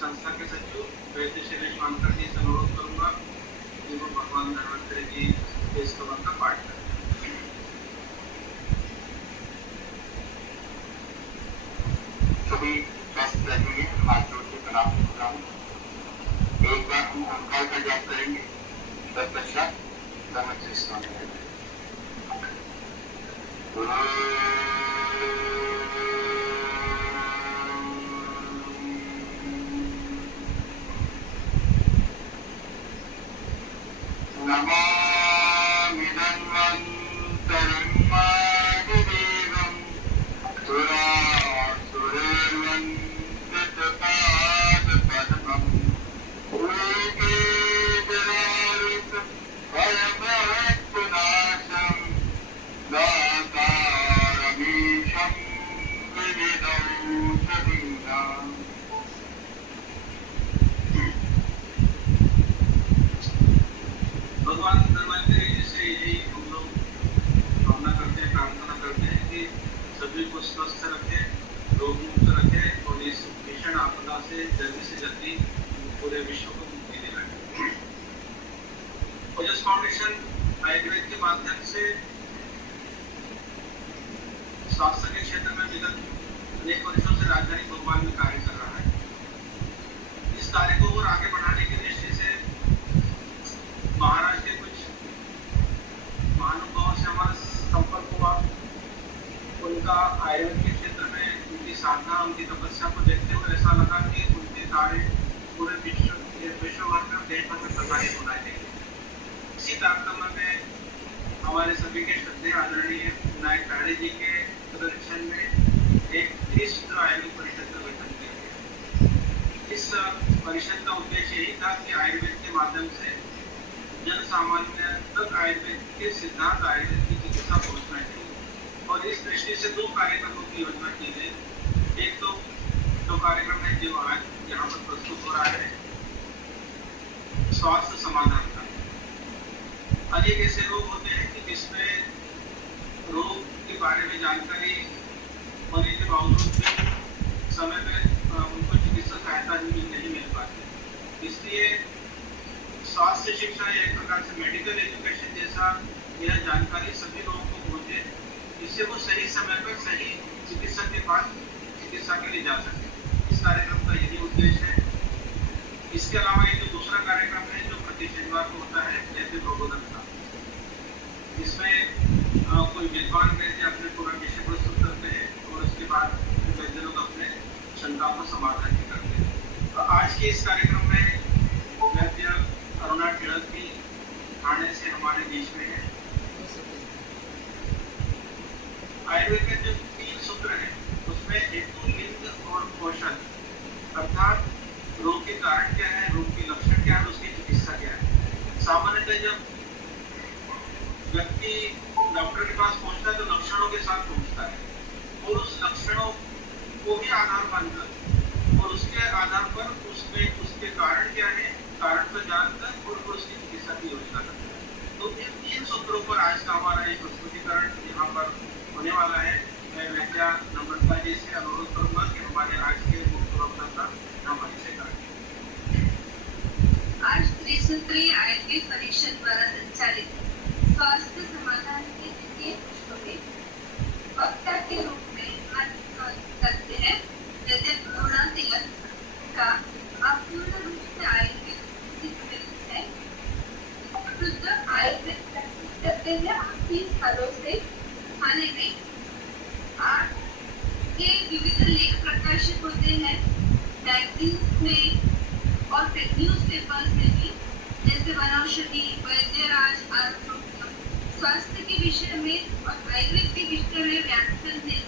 संस्था के सचिव वैद्य शैलेश मानकर जी से अनुरोध करूंगा कि वो भगवान धन्वंतरि जी के स्तवन का पाठ करें। सभी स्वस्थ रहेंगे, हाथ जोड़ के प्रणाम करता हूँ। एक बार हम ओंकार का जाप करेंगे, तत्पश्चात धन्वंतरि स्तवन करेंगे। नमामि धन्वन्तरिं महादेवं सुरासुरवन्दितपादपद्मं भयभक्तनाशं दातारमीशं विविधौषधीनाम्। भगवान धन्वंतरि जी से यही हम लोग कामना करते हैं, प्रार्थना करते हैं कि सभी को स्वस्थ रखें, रोग मुक्त रखें और इस भीषण आपदा से जल्दी पूरे विश्व को मुक्ति दिलाएं। ओजस फाउंडेशन आयुर्वेद के माध्यम से स्वास्थ्य के क्षेत्र में विगत अनेक वर्षों से राजधानी भोपाल में कार्य कर रहा है। इस कार्य को और आगे बढ़ाने की दृष्टि से महाराष्ट्र के कुछ महानुभावों से हमारा संपर्क हुआ। उनका आयुर्वेद के क्षेत्र में उनकी साधना, उनकी तपस्या को देखते हुए ऐसा लगा कि उनके कार्य पूरे विश्व भर में, देश भर में प्रसारित होना चाहिए। इसी तारतम्य में हमारे सभी के श्रद्धेय आदरणीय विनायक ताड़े जी के प्रदर्शन में एक त्रिसूत्र आयुर्वेद परिषद का गठन किया गया। इस परिषद का उद्देश्य यही था कि आयुर्वेद के माध्यम से जन सामान्य तक आयुर्वेद के सिद्धांत, आयुर्वेद की चिकित्सा पहुंचना चाहिए। और इस दृष्टि से दो कार्यक्रमों की योजना की गई। एक तो कार्यक्रम है जो आज यहाँ पर प्रस्तुत हो रहा है, स्वास्थ्य समाधान का। अनेक ऐसे रोग होते हैं कि जिसमें रोग के बारे में जानकारी होने के बावजूद भी समय में उनको चिकित्सा सहायता नहीं मिल पाती। इसलिए स्वास्थ्य शिक्षा एक प्रकार से मेडिकल एजुकेशन जैसा यह जानकारी सभी लोगों को पहुंचे, जिससे वो सही समय पर सही चिकित्सक के पास चिकित्सा के लिए जा सके। इस कार्यक्रम का यही उद्देश्य है। इसके अलावा एक जो दूसरा कार्यक्रम है जो प्रति शनिवार को होता है, जैसे प्रबोधन का। इसमें कोई विद्वान वैद्य अपने पूरा विषय प्रस्तुत करते हैं और उसके बाद वैद्य लोग अपने शंकाओं का समाधान भी करते हैं। तो आज के इस कार्यक्रम में वैद्य अरुणा टिळक भी ठाणे से हमारे बीच में है। आयुर्वेद के जो 3 सूत्र हैं उसमें हेतु, लिंग और औषध, अर्थात रोग के कारण क्या है, रोग के लक्षण क्या है, उसकी चिकित्सा क्या है। सामान्यतः जब व्यक्ति डॉक्टर के पास पहुंचता है तो लक्षणों के साथ पहुंचता है और उस लक्षणों को भी आधार मानकर और उसके आधार पर उसमें उसके कारण क्या है, कारण को जानकर और उसकी चिकित्सा की योजना करता है। तो इन 3 सूत्रों पर आज का हमारा ये प्रस्तुतिकरण यहाँ पर होने वाला है। मैं वैद्य नम्रता जी से अनुरोध करूंगा कि हमारे आज के मुख्य वक्ता हमारे से करें। आज त्रिसूत्री आयुर्वेद परिषद द्वारा संचालित स्वास्थ्य समाधान के द्वितीय पुष्प में वक्ता के रूप में करते हैं वैद्य अरुणा टिळक का अपूर्ण रूप से आयुर्वेद है। शुद्ध आयुर्वेद करते हैं 30 सालों से। थाने में 8 के विविध लेख प्रकाशित होते हैं मैगजीन में और न्यूज पेपर्स में भी, जैसे वनौषधि, वैद्यराज, आरोग्य, स्वास्थ्य के विषय में और आयुर्वेद के विषय में व्याख्यान में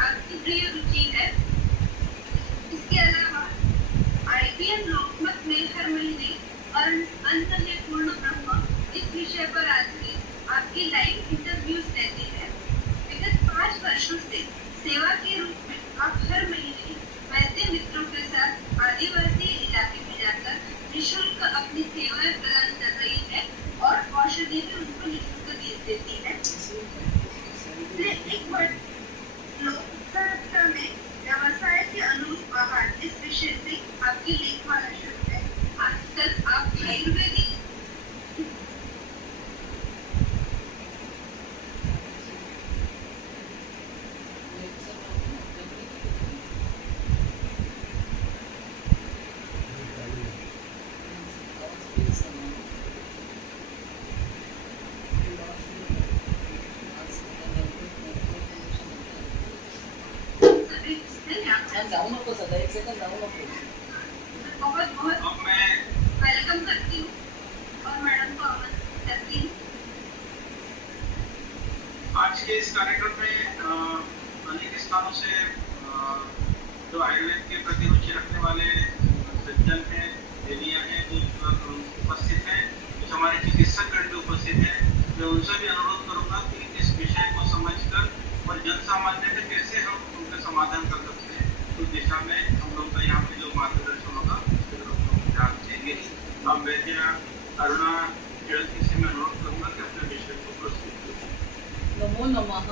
आपकी प्रिय रुचि है। इसके अलावा IBM लोकमत में हर महीने अंत है पूर्ण ब्रह्म इस विषय पर आधारित आपकी लाइव इंटरव्यूज रहते हैं। विगत 5 वर्षों से सेवा के रूप में आप हर महीने वैद्य मित्रों के साथ आदिवासी इलाके में जाकर निःशुल्क अपनी सेवाएं प्रदान कर रही है और औषधि भी उनको निःशुल्क जाऊ नको सदा, एक सेकंड जाऊ नको. बहुत बहुत अब मैं वेलकम करती हूँ और मैडम को आमंत्रित करती हूँ. आज के इस कार्यक्रम में अनेक स्थानों से जो आयुर्वेद के प्रति रुचि रखने वाले सज्जन हैं, देवियाँ हैं, जो उपस्थित हैं, कुछ हमारे चिकित्सकगण भी उपस्थित हैं. मैं उनसे भी अनुरोध करूंगा कि इस विषय को समझकर और जन सामान्य में कैसे हम उनका समाधान कर सकते हैं, उस दिशा में हम लोग का यहाँ पे जो मार्गदर्शन होगा उसके लोग ध्यान देंगे. अब वैद्य अरुणा जड़ती से मैं अनुरोध करूंगा कि अपने विषय को प्रस्तुत करें. नमो नमः.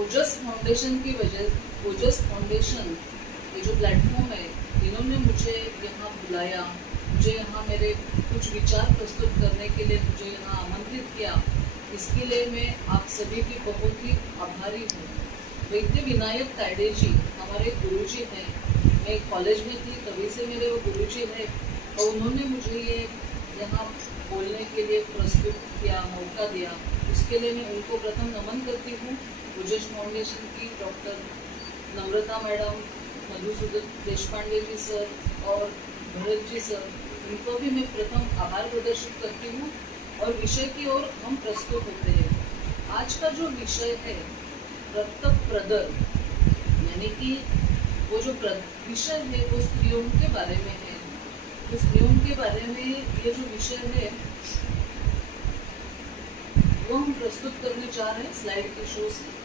ओजस फाउंडेशन की वजह, ओजस फाउंडेशन ये जो प्लेटफॉर्म है, इन्होंने मुझे यहाँ बुलाया, मुझे यहाँ मेरे कुछ विचार प्रस्तुत करने के लिए मुझे यहाँ आमंत्रित किया. इसके लिए मैं आप सभी की बहुत ही आभारी हूँ. वैद्य विनायक तायडे जी हमारे गुरुजी हैं. मैं कॉलेज में थी तभी से मेरे वो गुरुजी है और उन्होंने मुझे ये यहाँ बोलने के लिए प्रस्तुत किया, मौका दिया. उसके लिए मैं उनको प्रथम नमन करती हूँ. ओजस फाउंडेशन की डॉक्टर नम्रता मैडम, मधुसूदन देशपांडे जी सर और भरत जी सर, उनको भी मैं प्रथम आभार प्रदर्शित करती हूँ. और विषय की ओर हम प्रस्तुत होते हैं. आज का जो विषय है रक्त प्रदर, यानी कि वो जो विषय है वो स्त्रियों के बारे में है. तो स्त्रियों के बारे में ये जो विषय है वो हम प्रस्तुत करने जा रहे हैं स्लाइड के शो से.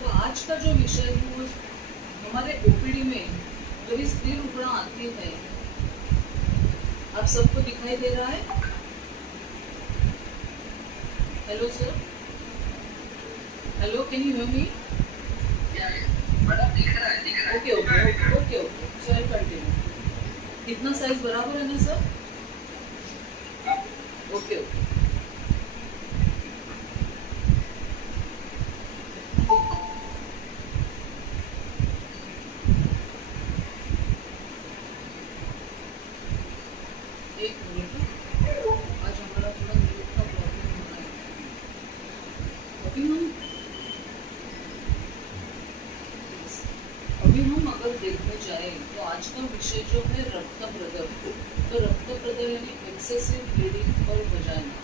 तो आज का जो विषय है वो हमारे ओपीडी में जब स्त्री रुग्ण आती है, आप सबको दिखाई दे रहा है? Hello sir, hello, can you hear me? Madam दिख रहा है. Okay okay okay okay okay, so I continue. कितना साइज बराबर है ना सर? Okay okay. एक मिनट, आज हमारा थोड़ा नेट का प्रॉब्लम हो रहा है. अभी हम अगर देखने जाए तो आज का विषय जो है रक्त प्रदर. तो रक्त प्रदर यानी एक्सेसिव ब्लीडिंग और वजाइना,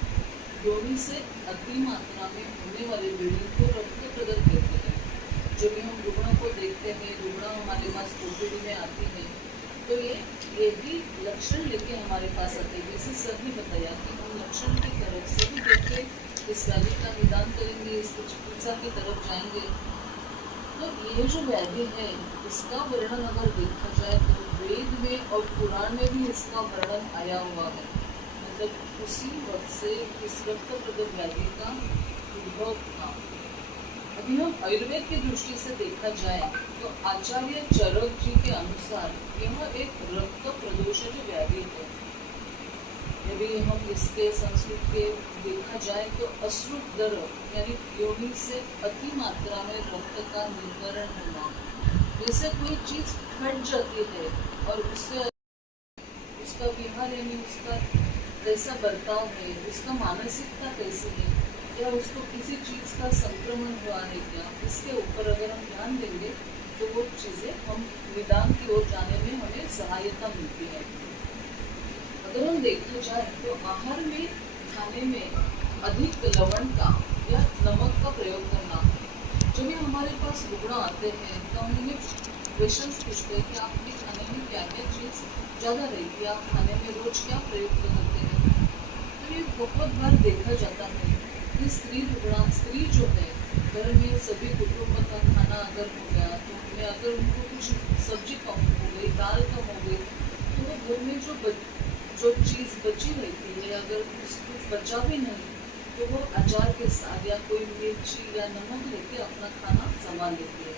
योनि से अति मात्रा में होने वाले ब्लीडिंग को रक्त प्रदर कहते हैं. जो भी हम रुग्णों को देखते हैं, रुग्ण हमारे पास ओपीडी में आती है तो ये भी लक्षण लेके हमारे पास आते हैं. जैसे सर ने बताया कि हम लक्षण की तरफ से भी देखते इस व्याधि का निदान करेंगे, इसकी चिकित्सा की तरफ जाएंगे. तो ये जो व्याधि है इसका वर्णन अगर देखा जाए तो वेद में और पुराण में भी इसका वर्णन आया हुआ है. मतलब उसी वक्त से इस रक्त प्रदर व्याधि का उद्भव था. अभी हम आयुर्वेद की दृष्टि से देखा जाए तो आचार्य चरक जी के अनुसार यह एक रक्त प्रदोषण व्याधि है. यदि हम इसके संस्कृत के देखा जाए तो अश्रुदर यानी योनि से अति मात्रा में रक्त का निर्गरण होना. जैसे कोई चीज फट जाती है और उससे उसका विहार यानी उसका कैसा बर्ताव है, उसका मानसिकता कैसी है, या उसको किसी चीज़ का संक्रमण हुआ है क्या, इसके ऊपर अगर हम ध्यान देंगे तो वो चीज़ें हम निदान की ओर जाने में हमें सहायता मिलती है. अगर हम देखा जाए तो आहार में, खाने में अधिक लवण का या नमक का प्रयोग करना. जब भी हमारे पास रुग्ण आते हैं तो हम उन्हें क्वेश्चंस पूछते हैं कि आपके खाने में क्या क्या चीज़ ज़्यादा रहती है, आप खाने में रोज़ क्या प्रयोग करते हैं. तो ये बहुत बार देखा जाता है कि स्त्री जो है घर में सभी कुटुंब का खाना अगर हो गया तो उनमें अगर उनको कुछ सब्जी कम हो गई, दाल कम हो गई, तो वो घर में जो चीज़ बची रहती है अगर कुछ बचा भी नहीं तो वो अचार के साथ या कोई मिर्ची या नमक लेके अपना खाना संभाल लेती है.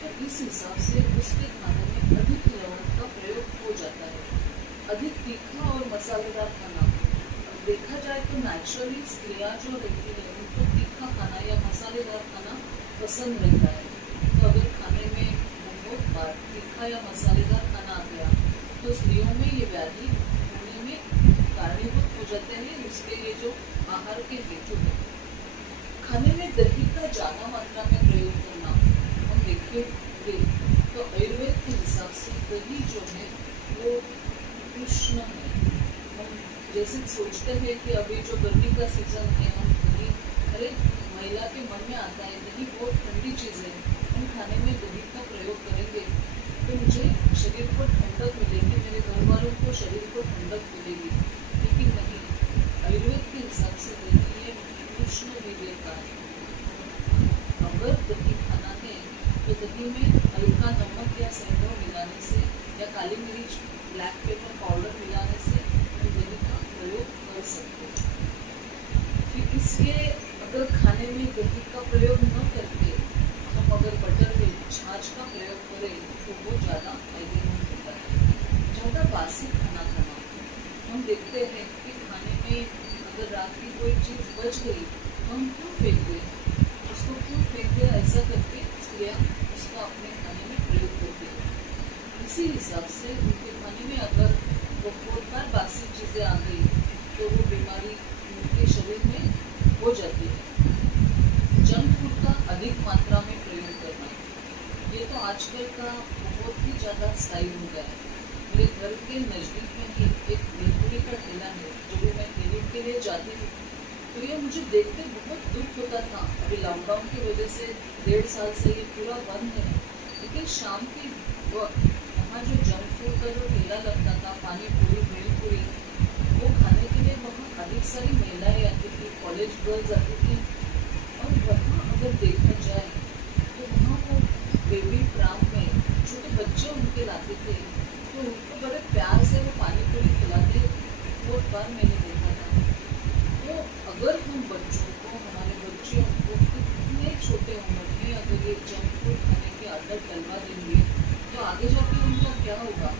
तो इस हिसाब से उसके खाने में अधिक लवण का प्रयोग हो जाता है. अधिक तीखा और मसालेदार खाना देखा जाए तो नेचुरली स्त्रियाँ जो रहती है उनको तीखा खाना या मसालेदार खाना पसंद रहता है. तो अगर खाने में बहुत बार तीखा या मसालेदार खाना आ गया तो स्त्रियों में ये व्याधि होने में कारणीभूत हो जाते हैं. उसके लिए जो आहार के हेतु है, खाने में दही का का ज़्यादा मात्रा में प्रयोग करना हम देखेंगे तो आयुर्वेद के हिसाब से दही जो है वो उष्ण है। हम जैसे सोचते हैं कि अभी जो गर्मी का सीजन है हम दही, अरे महिला के मन में आता है दही बहुत ठंडी चीज़ है, हम खाने में दही का प्रयोग करेंगे तो मुझे शरीर को ठंडक मिलेगी, मेरे घर वालों को शरीर को ठंडक मिलेगी। लेकिन नहीं, आयुर्वेद के हिसाब से दही ये उष्ण वीर्य का है। अगर दही खाना है तो दही में हल्का नमक या सेंधव मिलाने से या काली मिर्च ब्लैक पेपर पाउडर मिलाने से हम दही का प्रयोग कर सकते हैं। फिर इसलिए अगर खाने में दही का प्रयोग न करके हम अगर बटर में छाछ का प्रयोग करें तो वो ज़्यादा फायदेमंद होता है। ज़्यादा बासी खाना खाना, हम देखते हैं कि खाने में अगर रात की कोई चीज़ बच गई तो हम क्यों फेंक दें, उसको क्यों फेंक दें, ऐसा करके स्त्रियाँ उसका अपने खाने में प्रयोग करती हैं। इसी हिसाब से उनके खाने में अगर बहुत बार बासी चीज़ें आ गई तो वो बीमारी उनके शरीर में हो जाती है। जंक फूड का अधिक मात्रा में प्रयोग करना, ये तो आजकल का बहुत ही ज़्यादा स्टाइल हो गया है। मेरे घर के नज़दीक में ही एक भेलपुरी का ठेला है, जब भी मैं ठेले के लिए जाती हूँ तो ये मुझे देखते बहुत दुख होता था। अभी लॉकडाउन की वजह से 1.5 साल से ये पूरा बंद है, लेकिन शाम के वक्त वहाँ जो जंक फूड का जो ठेला लगता था, पानी पूरी भेलपुरी, वो खाने के लिए वहाँ अधिक सारी महिलाएँ आती थी, कॉलेज गर्ल्स आती थी। और वहाँ अगर देखा जाए तो वहाँ वो बेबी प्राम में छोटे बच्चे उनके लाते थे तो उनको बड़े प्यार से वो पानी पूरी खिलाते, बहुत बार मैंने देखा था। तो अगर हम बच्चों को, हमारे बच्चों को इतने छोटे उम्र में अगर ये जंक फूड खाने की आदत डलवा देंगे तो आगे जाके उनका क्या होगा।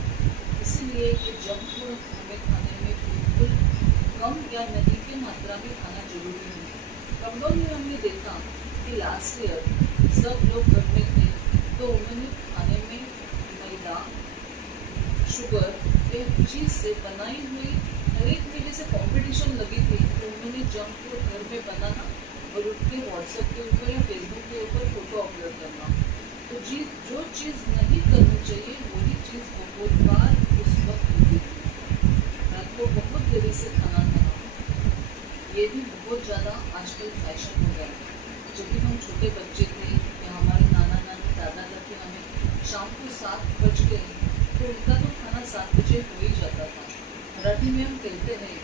इसीलिए ये जंक फूड हमें खाने में बिल्कुल कम या नहीं की मात्रा में खाना जरूरी है। लॉकडाउन में हमने देखा कि लास्ट ईयर सब लोग घर में थे तो उन्होंने खाने में मैदा, शुगर ये चीज़ से बनाई हुई हर एक में जैसे कंपटीशन लगी थी तो उन्होंने जंक फूड घर में बनाना और उसके व्हाट्सएप के ऊपर या फेसबुक के ऊपर फोटो अपलोड करना। तो जो चीज़ नहीं करनी चाहिए वही चीज़ बहुत बार उस वक्त होती थी। रात को बहुत देरी से खाना खाना, ये भी बहुत ज़्यादा आजकल फैशन हो गया है। जब भी हम छोटे बच्चे थे या हमारे नाना नानी दादा दादी हमें शाम को 7 बज गए तो उनका तो खाना 7 बजे हो ही जाता था। मराठी में हम कहते हैं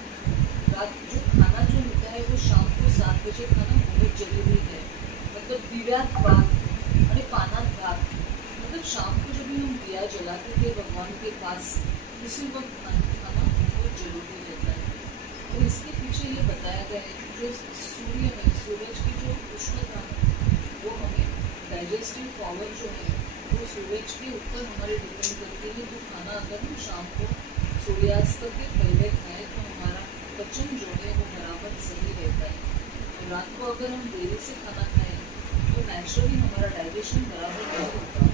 रात जो खाना जो होता है वो शाम को 7 बजे खाना बहुत जरूरी है। मतलब दिव्यात भात और पानात भात, मतलब शाम को जब भी हम दिया जलाते थे भगवान के पास उसी वक्त खाना बहुत जरूरी रहता है। और इसके पीछे ये बताया गया है कि जो सूर्य है, सूरज की जो उष्णता है वो हमें डाइजेस्टिव पावर जो है वो सूरज के ऊपर हमारे डिपेंड करती है। तो खाना अगर हम शाम को सूर्यास्त के पहले खाएँ तो हमारा पचन जो है वो बराबर सही रहता है। और रात को अगर हम देरी से खाना खाएँ तो नेचुरली हमारा डाइजेशन बराबर नहीं होता।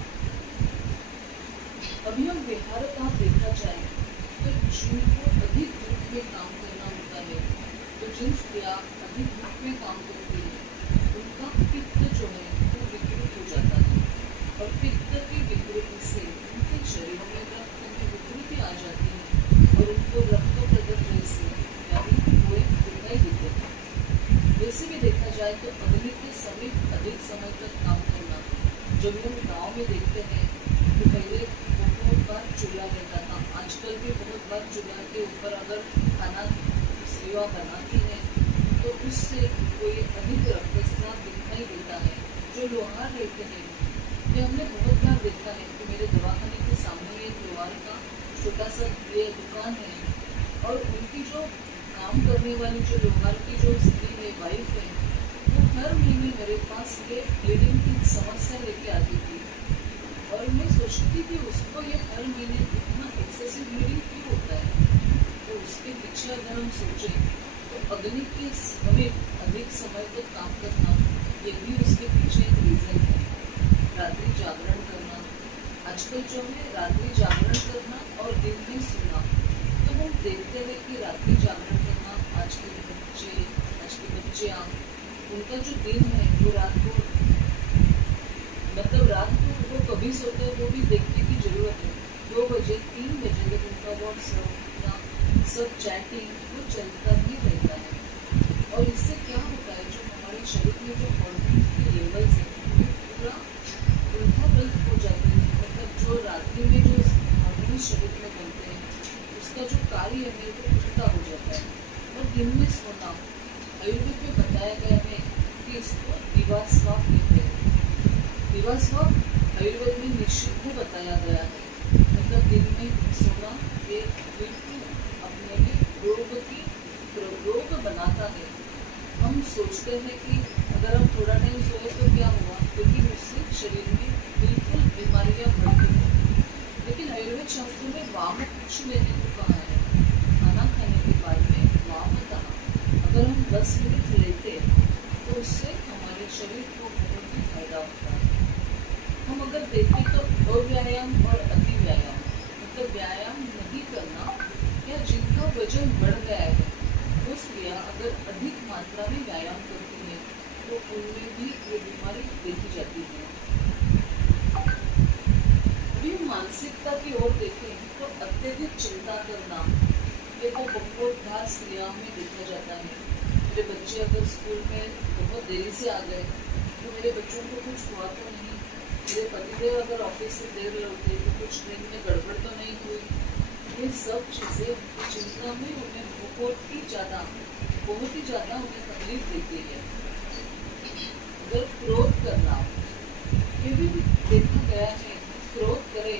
अभी हम बिहार का देखा जाए तो जिनको अधिक धूप में काम करना होता है, तो जिन स्त्रियाँ अधिक धूप में काम करती है उनका पित्त जो है वो विकृत हो जाता है और पित्त की विकृति से उनके शरीर में रक्त की विकृति आ जाती है और उनको रक्त प्रदर जैसे व्याधि हुए दिखाई देते हैं। वैसे भी देखा जाए तो अग्नि के समीप अधिक समय तक काम करना, जब हम गाँव में देखते हैं तो पहले बहुत बार चूल्हा रहता था, आजकल भी बहुत बार चूल्हा के ऊपर अगर खाना सेवा बनाती है तो उससे कोई अधिक रक्तस्राव दिखाई देता है। जो लोहार रहते हैं, ये हमने बहुत बार देखा है कि मेरे दवाखाने के सामने एक लोहार का छोटा सा ये दुकान है और उनकी जो काम करने वाली जो लोहार की जो स्त्री है, वाइफ है, वो हर महीने मेरे पास ये ब्लीडिंग की समस्या लेके आती थी और मैं सोचती थी उसको ये हर महीने इतना एक्सेसिव ब्लीडिंग क्यों होता है। तो उसके पीछे अगर हम सोचें तो अग्नि के समीप अधिक समय तक काम करना ये भी उसके पीछे एक रीज़न है। रात्रि जागरण करना, आजकल जो है रात्रि जागरण करना और दिन में सोना, तो हम देखते हैं कि रात्रि जागरण करना आज के बच्चियाँ उनका जो दिन है वो रात को मतलब रात को वो कभी सोते हैं वो भी देखने की जरूरत है। 2 बजे 3 बजे तक उनका व्हाट्सएप या सब चैटिंग वो चलता ही रहता है। और इससे क्या होता है, जो हमारे शरीर में जो हॉर्मोन्स के लेवल्स हैं वो पूरा उल्टा पलट हो जाते हैं। मतलब जो रात्रि में जो हार्मोन्स शरीर में बनते हैं उसका जो कार्य है वो उल्टा हो जाता है। और दिन में सोना आयुर्वेद में बताया गया है कि इसको दिवास्वाप कहते हैं। दिवास्वाप आयुर्वेद में निषिद्ध बताया गया है। मतलब दिन में सोना एक बिल्कुल अपने में रोग बनाता है। हम सोचते हैं कि अगर हम थोड़ा टाइम सोए तो क्या हुआ, लेकिन उससे शरीर में बिल्कुल बीमारियां बढ़ती हैं। लेकिन आयुर्वेद शास्त्र में वाम कुछ लेने को कहा है। खाना खाने के बाद में वाम कहा, अगर हम 10 मिनट लेते तो उससे हमारे शरीर को बहुत ही फायदा होता है। हम अगर देखें तो अव्यायाम और अति व्यायाम, मतलब व्यायाम नहीं करना या जिनका वजन बढ़ गया है वो स्त्रियाँ अगर अधिक मात्रा में व्यायाम करती हैं तो उनमें भी ये बीमारी देखी जाती है। अभी मानसिकता की ओर देखें तो अत्यधिक चिंता करना ये तो बहुत घात स्त्रियों में देखा जाता है। मेरे बच्चे अगर स्कूल में बहुत देरी से आ गए तो मेरे बच्चों को कुछ हुआ तो नहीं, मेरे पतिदेव अगर ऑफिस से देर लौटे तो कुछ ट्रेन में गड़बड़ तो नहीं हुई। ये सब चीज़ें उनकी चिंता में उन्हें बहुत ही ज़्यादा उन्हें तकलीफ देती है। अगर क्रोध करना, ये भी देखा गया है, क्रोध करे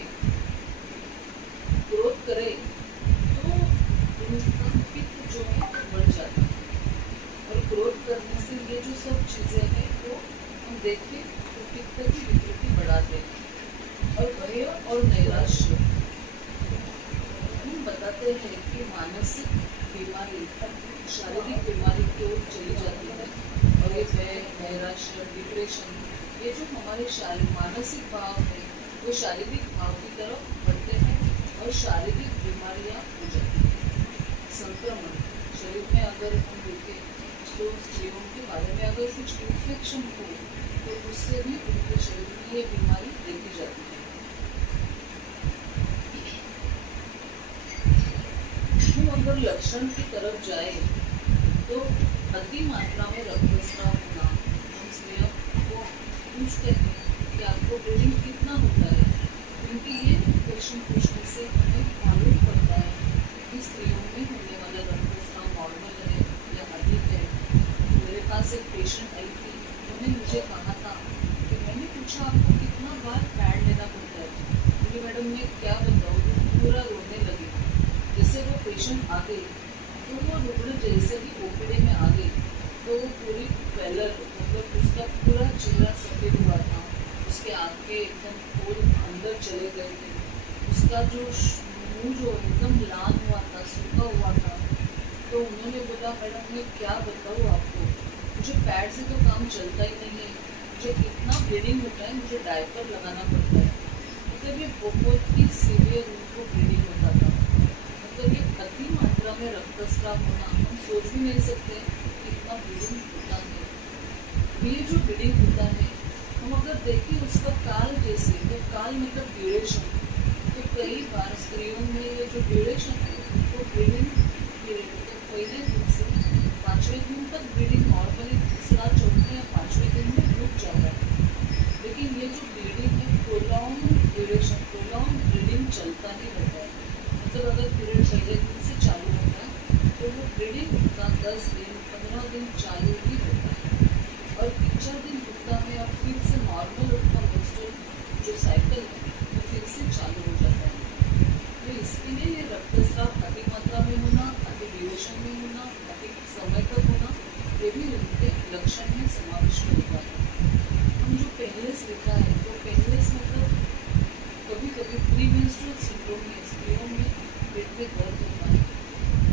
तो उनका पित्त जो है वो बढ़ जाता है। और क्रोध करने से ये जो सब चीज़ें हैं वो हम देखें तो पित्त की विकृति बढ़ाते हैं। और भय और नैराश्य, हम बताते हैं कि मानसिक बीमारी शारीरिक बीमारी की ओर चली जाती है। और ये भय, नैराश्य, डिप्रेशन, ये जो हमारे मानसिक भाव है वो शारीरिक भाव की तरफ बढ़ते हैं और शारीरिक बीमारियां हो जाती हैं। संक्रमण, शरीर में अगर हम देखें तो स्त्रियों के बारे में अगर कुछ इन्फेक्शन हो तो उससे भी उनके शरीर में ये बीमारी देखी जाती है। हम अगर लक्षण की तरफ जाए तो अति मात्रा में रक्तस्राव होना, हम स्त्रियों को पूछते हैं कि आपको ब्लीडिंग कितना होता है, क्योंकि ये क्वेश्चन पूछने से हमें मालूम पड़ता है कि स्त्रियों में होने वाला रक्तस्राव नॉर्मल है या अधिक है। मेरे पास एक पेशेंट आई थी, उन्होंने मुझे कहा था कि मैंने पूछा आपको कितना बार पैड लेना पड़ता है, क्योंकि मैडम मैं क्या बताऊँ, पूरा रोने लगी। जैसे वो पेशेंट आ गई तो वो रुग्ण जैसे ही ओपीडी में आ गई तो वो पूरी पैलर, मतलब उसका पूरा चेहरा सफ़ेद हुआ था, उसके आंखें एकदम खोल अंदर चले गए थे, उसका जो मुंह जो एकदम लाल हुआ था, सूखा हुआ था। तो उन्होंने बोला मैडम मैं क्या बताऊँ आपको, मुझे पैड से तो काम चलता ही नहीं है, मुझे इतना ब्लीडिंग होता है, मुझे डायपर लगाना पड़ता है। मतलब ये बहुत ही सीवियर उनको ब्लीडिंग होता था। मतलब ये अति मात्रा में रक्तस्राव होना, हम सोच भी नहीं सकते कि इतना ब्लीडिंग होता है। ये जो ब्लीडिंग होता है हम अगर देखें उसका काल जैसे, तो काल मतलब ड्यूरेशन, तो कई बार स्त्रियों में ये जो ड्यूरेशन है वो ब्लीडिंग पीरियड तो पहले दिन से 5वें दिन तक ब्लीडिंग नॉर्मली तीसरा, चौथे या 5वें दिन में रुक जाता है। लेकिन ये जो ब्लीडिंग है प्रोलॉन्ग ड्यूरेशन, प्रोलॉन्ग ब्लीडिंग चलता ही रहता है। मतलब अगर पीरियड पहले दिन से चालू होता है तो वो ब्लीडिंग का 10 दिन 15 दिन चालू ही रहता है और 3-4 दिन रुकता है और फिर से नॉर्मल उसका मेंस्ट्रुअल जो साइकिल है वो फिर से चालू हो जाता है। तो इसके लिए ये रक्तस्राव अधिक मात्रा में होना, अधिक ड्यूरेशन में होना, अधिक समय तक होना, ये भी उनके लक्षण में समाविष्ट होता है। हम जो पेनलेस लिखा है तो पेनलेस मतलब कभी कभी प्री मेंस्ट्रुअल सिंड्रोम में स्त्रियों में पेट में दर्द होता है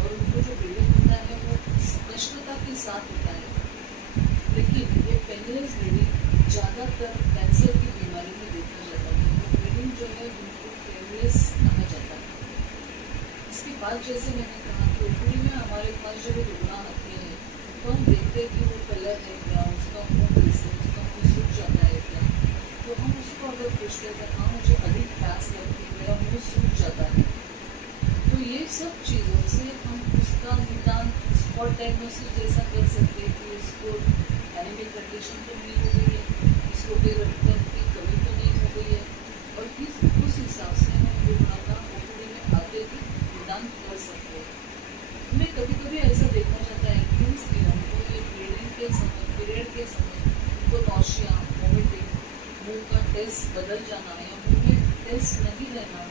और उनको जो ब्लीडिंग होता है वो स्पष्टता के साथ होता है। लेकिन ये पेनलेस ब्लीडिंग ज़्यादातर कैंसर की बीमारी में देखा जाता है। वो ब्लीडिंग जो है उनको पेनलेस कहा जाता है। इसके बाद जैसे मैंने कहा कि ओपीडी में हमारे पास जब रुग्ण आते हैं तो हम देखते हैं कि वो कलर है ब्राउन, पूछते हैं हाँ मुझे अधिक प्यास लगती है, मेरा मुंह सूख जाता है, तो ये सब चीज़ों से हम उसका निदान स्पॉट डायग्नोसिस जैसा कर सकते हैं कि उसको एनीमिक कंडीशन तो नहीं हो गई है, उसको कोई रक्त की कमी तो नहीं हो गई है, और उस हिसाब से हम रुग्ण का ओपीडी में आके भी निदान कर सकते हैं। हमें कभी कभी ऐसा देखा जाता है कि स्त्रियों को ये पीरियड के समय उनको नौशिया, वोमिटिंग, मुंह का टेस्ट बदल जाना या मुंह में टेस्ट नहीं रहना,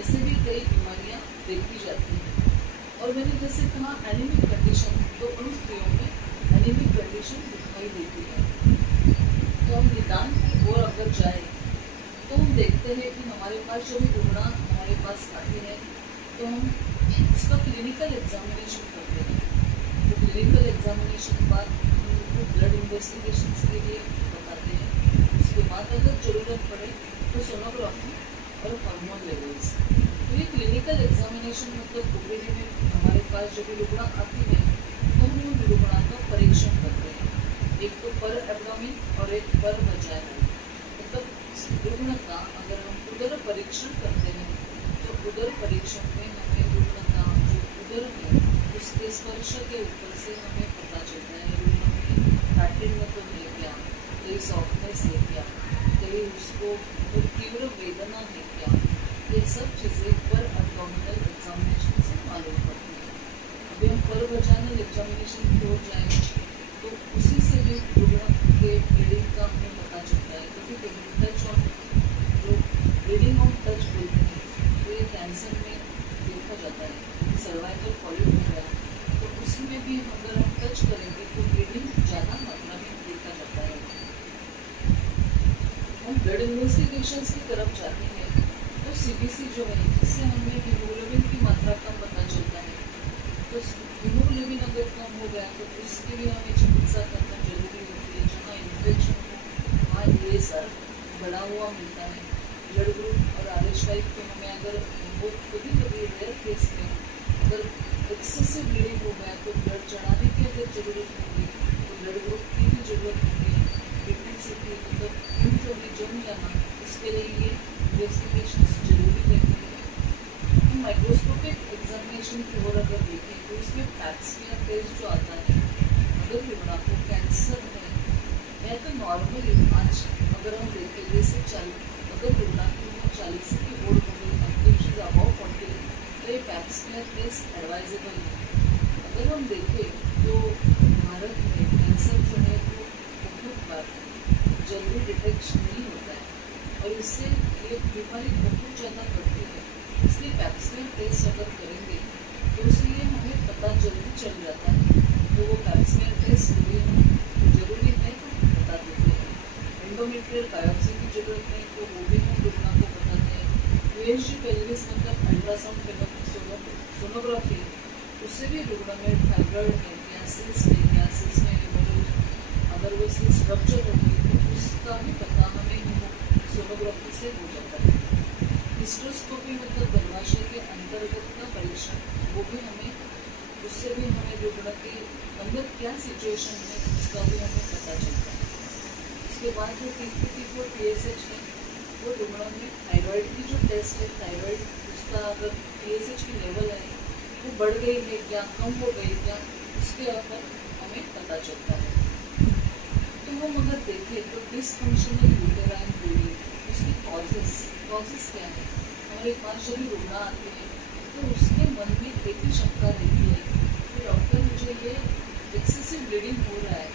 ऐसे भी कई बीमारियां देखी जाती हैं। और मैंने जैसे कहा एनीमिक कंडीशन, तो उन स्त्रियों में एनीमिक कंडीशन दिखाई देती है। तो हम निदान की ओर अगर जाए तो हम देखते हैं कि हमारे पास जो भी रुग्ण हमारे पास आती है तो हम उसका क्लिनिकल एग्जामिनेशन करते हैं। तो क्लिनिकल एग्जामिनेशन के बाद हम उनको ब्लड इन्वेस्टिगेशन के लिए बताते हैं। उसके बाद अगर ज़रूरत पड़े तो सोनोग्राफी और हार्मोन लेवल्स। तो ये क्लिनिकल एग्जामिनेशन मतलब ओपीडी में हमारे पास जो भी रुग्ण आती है तो हम उन रुग्ण का परीक्षण करते हैं, एक तो पर एब्डोमेन और एक पर वजाइना। मतलब रुग्ण का अगर हम उदर परीक्षण करते हैं तो उदर परीक्षण में हमें रुग्ण का जो उदर है उसके स्पर्श के ऊपर से हमें पता चलता है रुग्ण में पैटर्न तो है क्या, कहीं सॉफ्टनेस है क्या, कहीं उसको बहुत तीव्र वेदना है क्या, ये सब चीज़ें पर एब्डोमिनल एग्जामिनेशन से मालूम पड़ती है। अभी हम पर वजाइनल एग्जामिनेशन की ओर जाएंगे तो उसी से भी रुग्ण के ब्लीडिंग का हमें पता चलता है। क्योंकि टच ऑन जो ब्लीडिंग ऑन टच बोलते हैं तो ये कैंसर में देखा जाता है। सर्वाइकल पॉलिप हो गया तो उसमें भी अगर हम टच करेंगे तो ब्लीडिंग ज़्यादा मात्रा में देखा जाता है। हम ब्लड इन्वेस्टिगेशंस की तरफ जाते हैं तो सीबीसी जो है जिससे हमें हीमोग्लोबिन की मात्रा का पता चलता है। तो हीमोग्लोबिन अगर कम हो गया तो उसके लिए हमें चिकित्सा करना जरूरी होती है। जहाँ इन्फेक्शन हो वहाँ ESR बढ़ा हुआ मिलता है। ब्लड ग्रुप और RH टाइप तो हमें अगर वो कभी कभी रेयर केस में अगर एक्सेसिव ब्लीडिंग हो गया तो ब्लड चढ़ाने की अगर जरूरत होगी तो ब्लड ग्रुप की भी जरूरत होगी। प्रेगनेंसी मतलब खून जो भी जम जाना उसके लिए ये इन्वेस्टिगेशन जरूरी रहती है। हम माइक्रोस्कोपिक एग्जामिनेशन की ओर अगर देखें तो उसमें पैप्समियर टेस्ट जो आता है, अगर रुग्ण को कैंसर है तो नॉर्मली आज अगर हम देखें जैसे अगर रुग्ण की उम्र 40 की ओर हो गई, एक्टिव अबाउ 40, तो ये पैप्समियर टेस्ट एडवाइजेबल है। अगर हम देखें तो भारत में कैंसर जो है वो बहुत बार जल्दी डिटेक्शन नहीं होता है और इससे ये बीमारी बहुत ज़्यादा बढ़ती है। इसलिए पैप्समियर टेस्ट अगर करेंगे तो उसलिए हमें पता जल्दी चल जाता है। तो वो पैप्समियर टेस्ट हुई तो जरूरी है तो बता देते हैं। एंडोमेट्रियल बायोप्सी की जरूरत है तो वो भी हम रुग्ण को बताते हैं। USG पेल्विस मतलब अल्ट्रासाउंड सोनोग्राफी, उससे भी रुग्ण में फाइब्रॉइड है क्या, सिस्ट में अगर वो सिस्ट रप्चर हो गई तो उसका भी पता हमें सोनोग्राफी से हो जाता है। हिस्टोस्कोपी मतलब गर्भाशय के अंतर्गत का परीक्षण, वो भी हमें उससे भी हमें रुग्ण के अंदर क्या सिचुएशन है उसका भी हमें पता चलता है। उसके बाद जो T3T4 TSH है वो रुग्ण में थायराइड की जो टेस्ट है, थायराइड उसका अगर TSH की लेवल है वो बढ़ गई है क्या, कम हो गई क्या, उसके ऊपर हमें पता चलता है। तो हम अगर देखें तो डिसफंक्शनल यूटेराइन ब्लीडिंग उसकी कॉजेस क्या है। हमारे पास जब भी रुग्ण आते हैं तो उसके मन में एक ही शंका रहती है कि डॉक्टर मुझे ये एक्सेसिव ब्लीडिंग हो रहा है,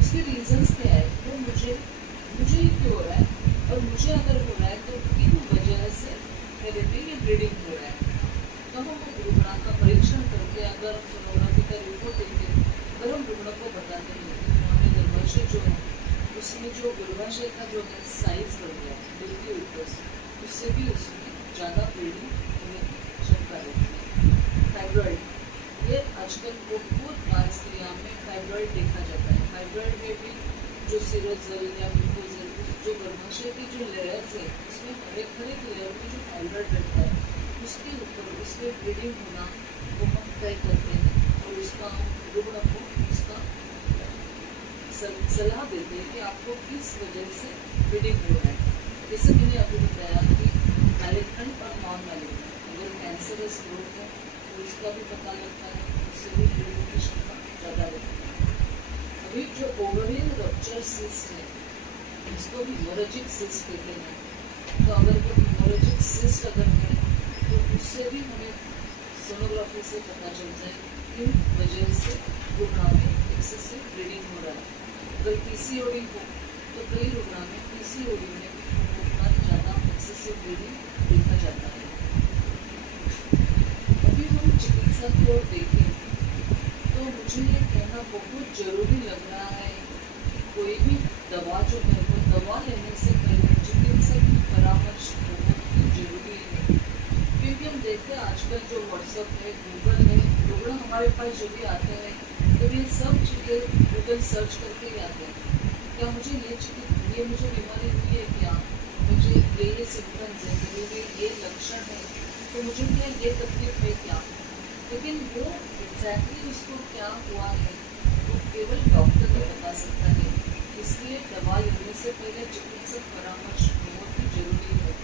उसके रीजंस क्या है, वो मुझे ही क्यों हो रहा है और मुझे अगर हो रहा है तो किन वजह से मेरे में ये ब्लीडिंग हो रहा है। तो हम रुग्ण का परीक्षण करके अगर सोनोग्राफी का रिपोर्ट देंगे अगर हम रुग्ण को बताते हैं कि हमें गर्भाशय जो है उसमें जो गर्भाशय का जो है साइज बढ़ गया दिल के ऊपर से, उससे भी उसमें ज़्यादा ब्लीडिंग होने की शंका रहती है। थायराइड, ये आजकल बहुत बार स्त्रियों में थायराइड देखा जाता है। थायराइड में भी जो सीरोजल या म्यूकोजल जो गर्भाशय की जो लेयर्स है उसमें हर एक लेयर में जो थायराइड रहता है उसके ऊपर उसमें ब्लीडिंग होना वो हम तय करते हैं और उसका रुग्ण को उसका सलाह देते हैं कि आपको किस वजह से ब्लीडिंग हो रहा है। जैसे मैंने अभी बताया कि मैलिग्नेंट और नॉन मैलिग्नेंट, अगर कैंसरस ग्रोथ है तो उसका भी पता लगता है, उससे भी ब्लीडिंग की क्षमता ज़्यादा रहती है। अभी जो ओवरियन रप्चर सिस्ट है इसको भी हेमोरेजिक सिस्ट कहते हैं, तो अगर वो हेमोरेजिक सिस्ट अगर है तो उससे भी हमें सोनोग्राफी से पता चलता है किन वजह से रुग्णा में एक्सेसिव ब्लीडिंग हो रहा है। अगर पीसीओडी हो तो कई रुग्णा में पीसीओडी में बहुत ज़्यादा एक्सेसिव ब्लीडिंग देखा जाता है। अभी हम चिकित्सा की ओर देखें तो मुझे ये कहना बहुत जरूरी लग रहा है कि कोई भी दवा जो है वो दवा लेने से पहले चिकित्सक की परामर्श बहुत ही जरूरी है, क्योंकि हम देखते हैं आजकल जो व्हाट्सएप है, गूगल है, रुग्ण हमारे पास जो भी आते हैं तो ये सब चीज़ें गूगल सर्च करके ही आते हैं। क्या मुझे ये मुझे बीमारी हुई है, क्या मुझे ये सिम्टम्स है, मेरे ये लक्षण है, तो मुझे क्या ये तकलीफ है क्या, लेकिन वो एग्जैक्टली उसको क्या हुआ है वो केवल डॉक्टर ही बता सकता है। इसलिए दवा लेने से पहले चिकित्सक परामर्श बहुत ही जरूरी है।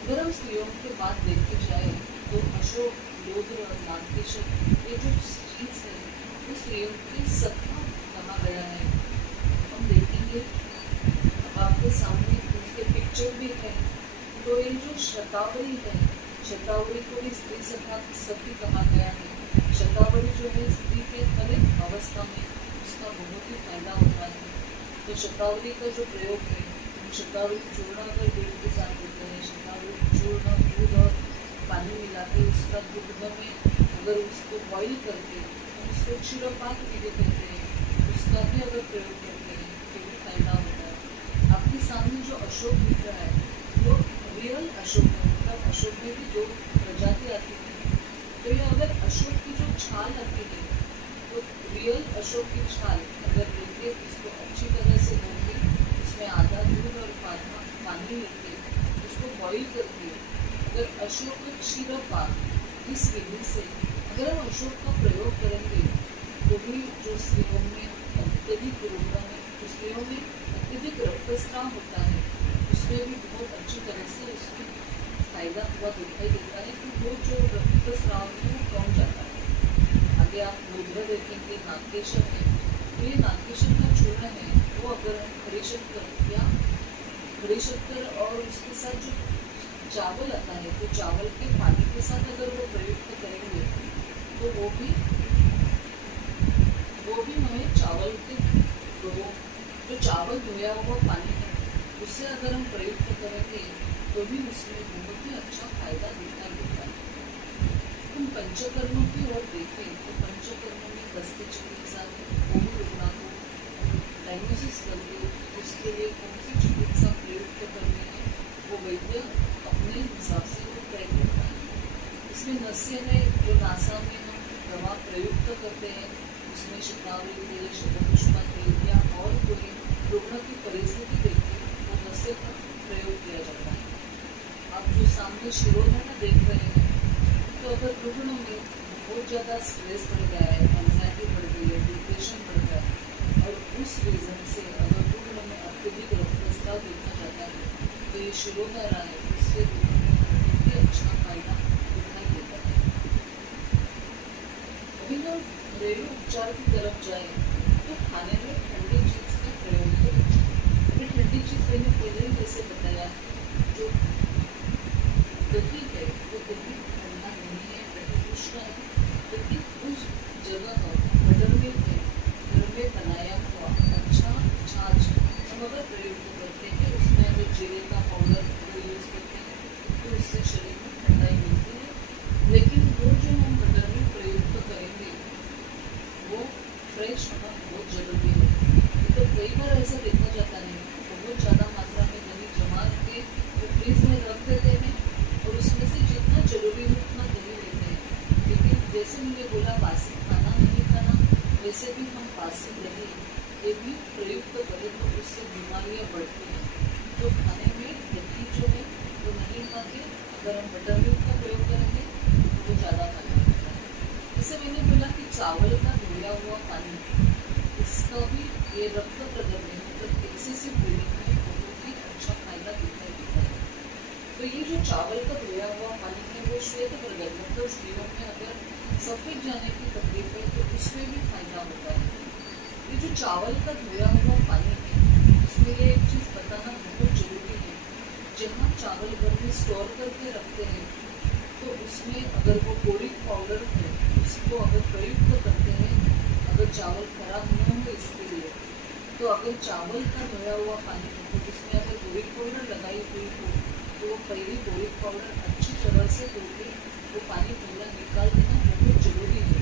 अगर हम स्त्रियों के बाद देखी जाए तो अशोक, लोध्र, नागकेशर ये जो चीज़ है वो स्त्रियों की सत्ता कहा गया है। हम देखेंगे अब आपके सामने उसके पिक्चर भी है, तो ये जो शतावरी है, शतावरी को भी स्त्री सती कहा गया है। शतावरी जो है स्त्री के हर एक अवस्था में उसका बहुत ही फायदा होता है। तो शतावरी का जो प्रयोग है, शतावरी चूर्ण अगर दूध के साथ देते हैं, शतावरी चूर्ण दूध और पानी मिला के उसका दूध में अगर उसको बॉइल करके उसको क्षीरोपाक विधि कहते हैं, उसका भी अगर प्रयोग करते हैं तो भी फायदा होता है। आपके सामने जो अशोक दिख रहा है वो रियल अशोक है, मतलब अशोक में भी दो प्रजाति आती है। तो ये अगर अशोक की जो छाल आती है तो रियल अशोक की छाल अगर लेके उसको अच्छी तरह से धोके उसमें आधा दूध और पानी लेके उसको बॉइल करके अगर अशोक क्षीरोपाक इस विधि से अगर हम अशोक का प्रयोग करेंगे तो भी जो स्त्रियों में अत्यधिक रोगों में, जो स्त्रियों में अत्यधिक रक्तस्राव होता है उसमें भी बहुत अच्छी तरह से उसको फायदा हुआ दिखाई देता है कि वो जो रक्तस्राव है वो कम जाता है। आगे आप लोध्र देखेंगे, नागकेशर है, तो ये नागकेशर का चूर्ण है वो अगर हरी शक्कर या हरी शक्कर और उसके साथ जो चावल आता है तो चावल के पानी के साथ अगर वो प्रयुक्त करेंगे तो वो भी हमें चावल के जो चावल धोया हुआ पानी है उससे अगर हम प्रयुक्त करेंगे तो भी उसमें बहुत ही अच्छा फायदा दिखाई देता है। हम पंचकर्म की ओर देखें तो पंचकर्म में दस्त चिकित्सा वो भी रुग्णा को डायग्नोसिस करके उसके लिए कौन सी चिकित्सा प्रयुक्त करनी है वो वैद्य अपने हिसाब से वो तय करता है। इसमें नस्य है जो नासा में हम दवा प्रयुक्त करते हैं, उसमें शतावरी तेल, शतपुष्पा तेल या और कोई रुग्ण की परिस्थिति देखकर वो नस्य का प्रयोग किया जाता है। आप जो सामने शिरोधारा देख रहे हैं तो अगर रुग्ण में बहुत ज़्यादा स्ट्रेस बढ़ गया है, एंजाइटी बढ़ गई है, डिप्रेशन बढ़ गया है और उस रीज़न से अगर रुग्ण में अत्यधिक रक्तस्राव देखा जाता है तो ये शिरोधारा है, उससे रुग्ण में बहुत ही अच्छा फायदा दिखाई देता है। अभी हम घरेलू उपचार की तरफ जाए तो खाने में ठंडी चीज़ का प्रयोग करें। अभी ठंडी चीज़ मैंने पहले ही जैसे बताया जो दही है वो दही ठंडा नहीं है, दही उष्ण है, दही उस जगह बटर मिल्क है, घर में बनाया हुआ अच्छा छाछ हम अगर प्रयोग करते हैं उसमें अगर जीरे का पाउडर अगर यूज़ करते हैं तो उससे शरीर में ठंडाई मिलती है। लेकिन वो जो हम बटर मिल्क प्रयुक्त करेंगे वो फ्रेश होना बहुत ज़रूरी है। तो कई बार ऐसा देखा जाता है बहुत ज़्यादा मात्रा में दही जमा के वो फ्रीज में रख देते हैं और उसमें से जितना जरूरी है उतना दही लेते हैं, लेकिन जैसे मैंने बोला बासी खाना नहीं खाना, वैसे भी हम बासी दही ये भी प्रयुक्त करें तो उससे बीमारियाँ बढ़ती हैं। तो खाने में दही जो है वो नहीं खा के अगर हम बटर मिल्क का प्रयोग करेंगे तो वो ज़्यादा फायदा होता है। जैसे मैंने बोला कि चावल का धोया हुआ पानी इसका भी ये रक्त प्रदर्शन मतलब एक्सेसिव ब्लीडिंग में बहुत ही अच्छा फायदा दिखाई देता है। तो ये जो चावल का धोया हुआ पानी है वो श्वेत प्रगट मतलब स्त्रियों में अगर सफेद जाने की तकलीफ है तो उसमें भी फायदा होता है। ये जो चावल का धोया हुआ पानी है उसमें ये एक चीज़ बताना बहुत जरूरी है, जहाँ चावल घर में स्टोर करके रखते हैं तो उसमें अगर वो बोरिक पाउडर है उसको अगर प्रयुक्त करते हैं, अगर चावल खराब न हो इसके लिए, तो अगर चावल का धोया हुआ पानी है तो उसमें अगर बोरिक पाउडर लगाई हुई हो तो वो पहली बोरिक पाउडर अच्छी तरह से धोके वो पानी पूरा निकाल देना बहुत जरूरी है।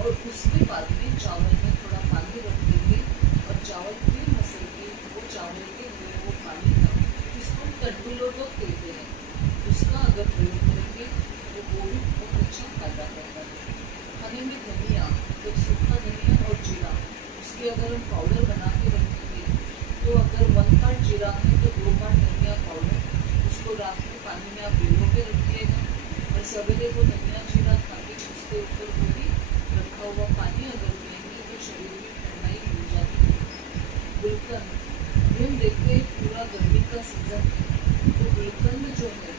और उसके बाद में चावल में थोड़ा पानी रख देंगे और चावल फिर मसल के वो चावल के धोए वो पानी का जिसको तंडुलोदक कहते हैं उसका अगर प्रयोग करेंगे तो वो भी बहुत अच्छा फायदा करता है। खाने में धनिया तो सूखा धनिया और जीरा उसके अगर हम पाउडर बना के रखेंगे तो अगर 1 पार्ट जीरा है तो 2 पार्ट धनिया पाउडर उसको रात के पानी में आप भिगो के रखिएगा और सवेरे को धनिया जीरा खा के उसके ऊपर वो भी रखा हुआ पानी अगर पिएंगे तो शरीर में ठंडाई मिल जाती है। गुलकंद अभी हम देखते हैं पूरा गर्मी का सीजन है तो गुलकंद जो है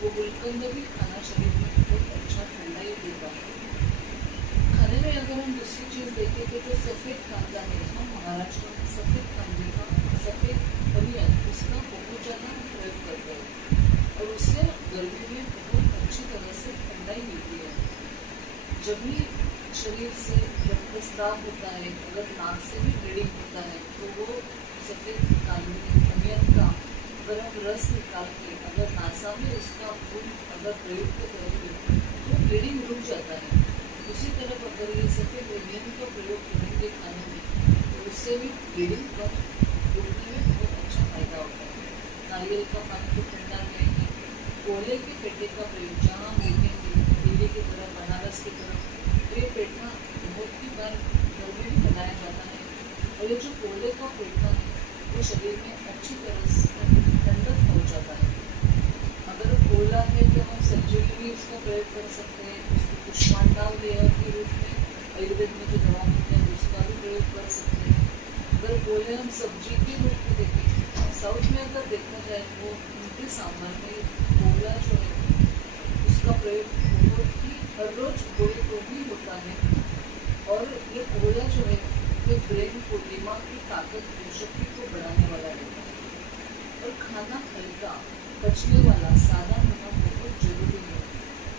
वो गुलकंद भी खाना शरीर में बहुत अच्छा ठंडाई देता है। खाने में अगर हम दूसरी चीज़ देखें तो जो सफ़ेद कांदा है, हम महाराष्ट्र में सफ़ेद कांदे का सफ़ेद अनियन उसका बहुत ज़्यादा प्रयोग करते हैं और उससे गर्मी में बहुत अच्छी तरह से ठंडाई मिलती है। जब भी शरीर से रक्तस्राव होता है, अगर नाक से भी ब्लीडिंग होता है तो वो सफ़ेद कांदे अनियन का अगर हम रस निकाल के अगर नासा में उसका फूल अगर प्रयुक्त करेंगे तो ब्लीडिंग रुक जाता है। उसी तरफ अगर ये सफ़ेद अनियन का प्रयोग करेंगे खाने में तो उससे भी ब्लीडिंग कम रुकने में बहुत अच्छा फायदा होता है। नारियल का पानी को ठंडा करेंगे, कोयले के पेटे का प्रयोग जहाँ देखेंगे दिल्ली की तरफ बनारस की तरफ ये पेठा बहुत ही बार घर में भी बनाया जाता है और ये जो कोयले का पेठा है वो शरीर में अच्छी तरह से ठंडक पहुँचाता है। अगर कोयला है तो हम सब्जी में भी उसका प्रयोग कर सकते हैं, उसको कुष्मांडाव लेयर के रूप में आयुर्वेद में जो दवा होते हैं उसका भी प्रयोग कर सकते हैं। अगर कोयले हम सब्जी के रूप में देखें, साउथ में अगर देखा जाए तो उनके सांभर में कोयला जो है उसका प्रयोग बहुत ही हर रोज कोयले को भी होता है और ये कोयला जो है ये ब्रेन को दिमाग की ताकत शक्ति को बढ़ाने वाला रहता है। और खाना हल्का पचने वाला सादा होना बहुत जरूरी है।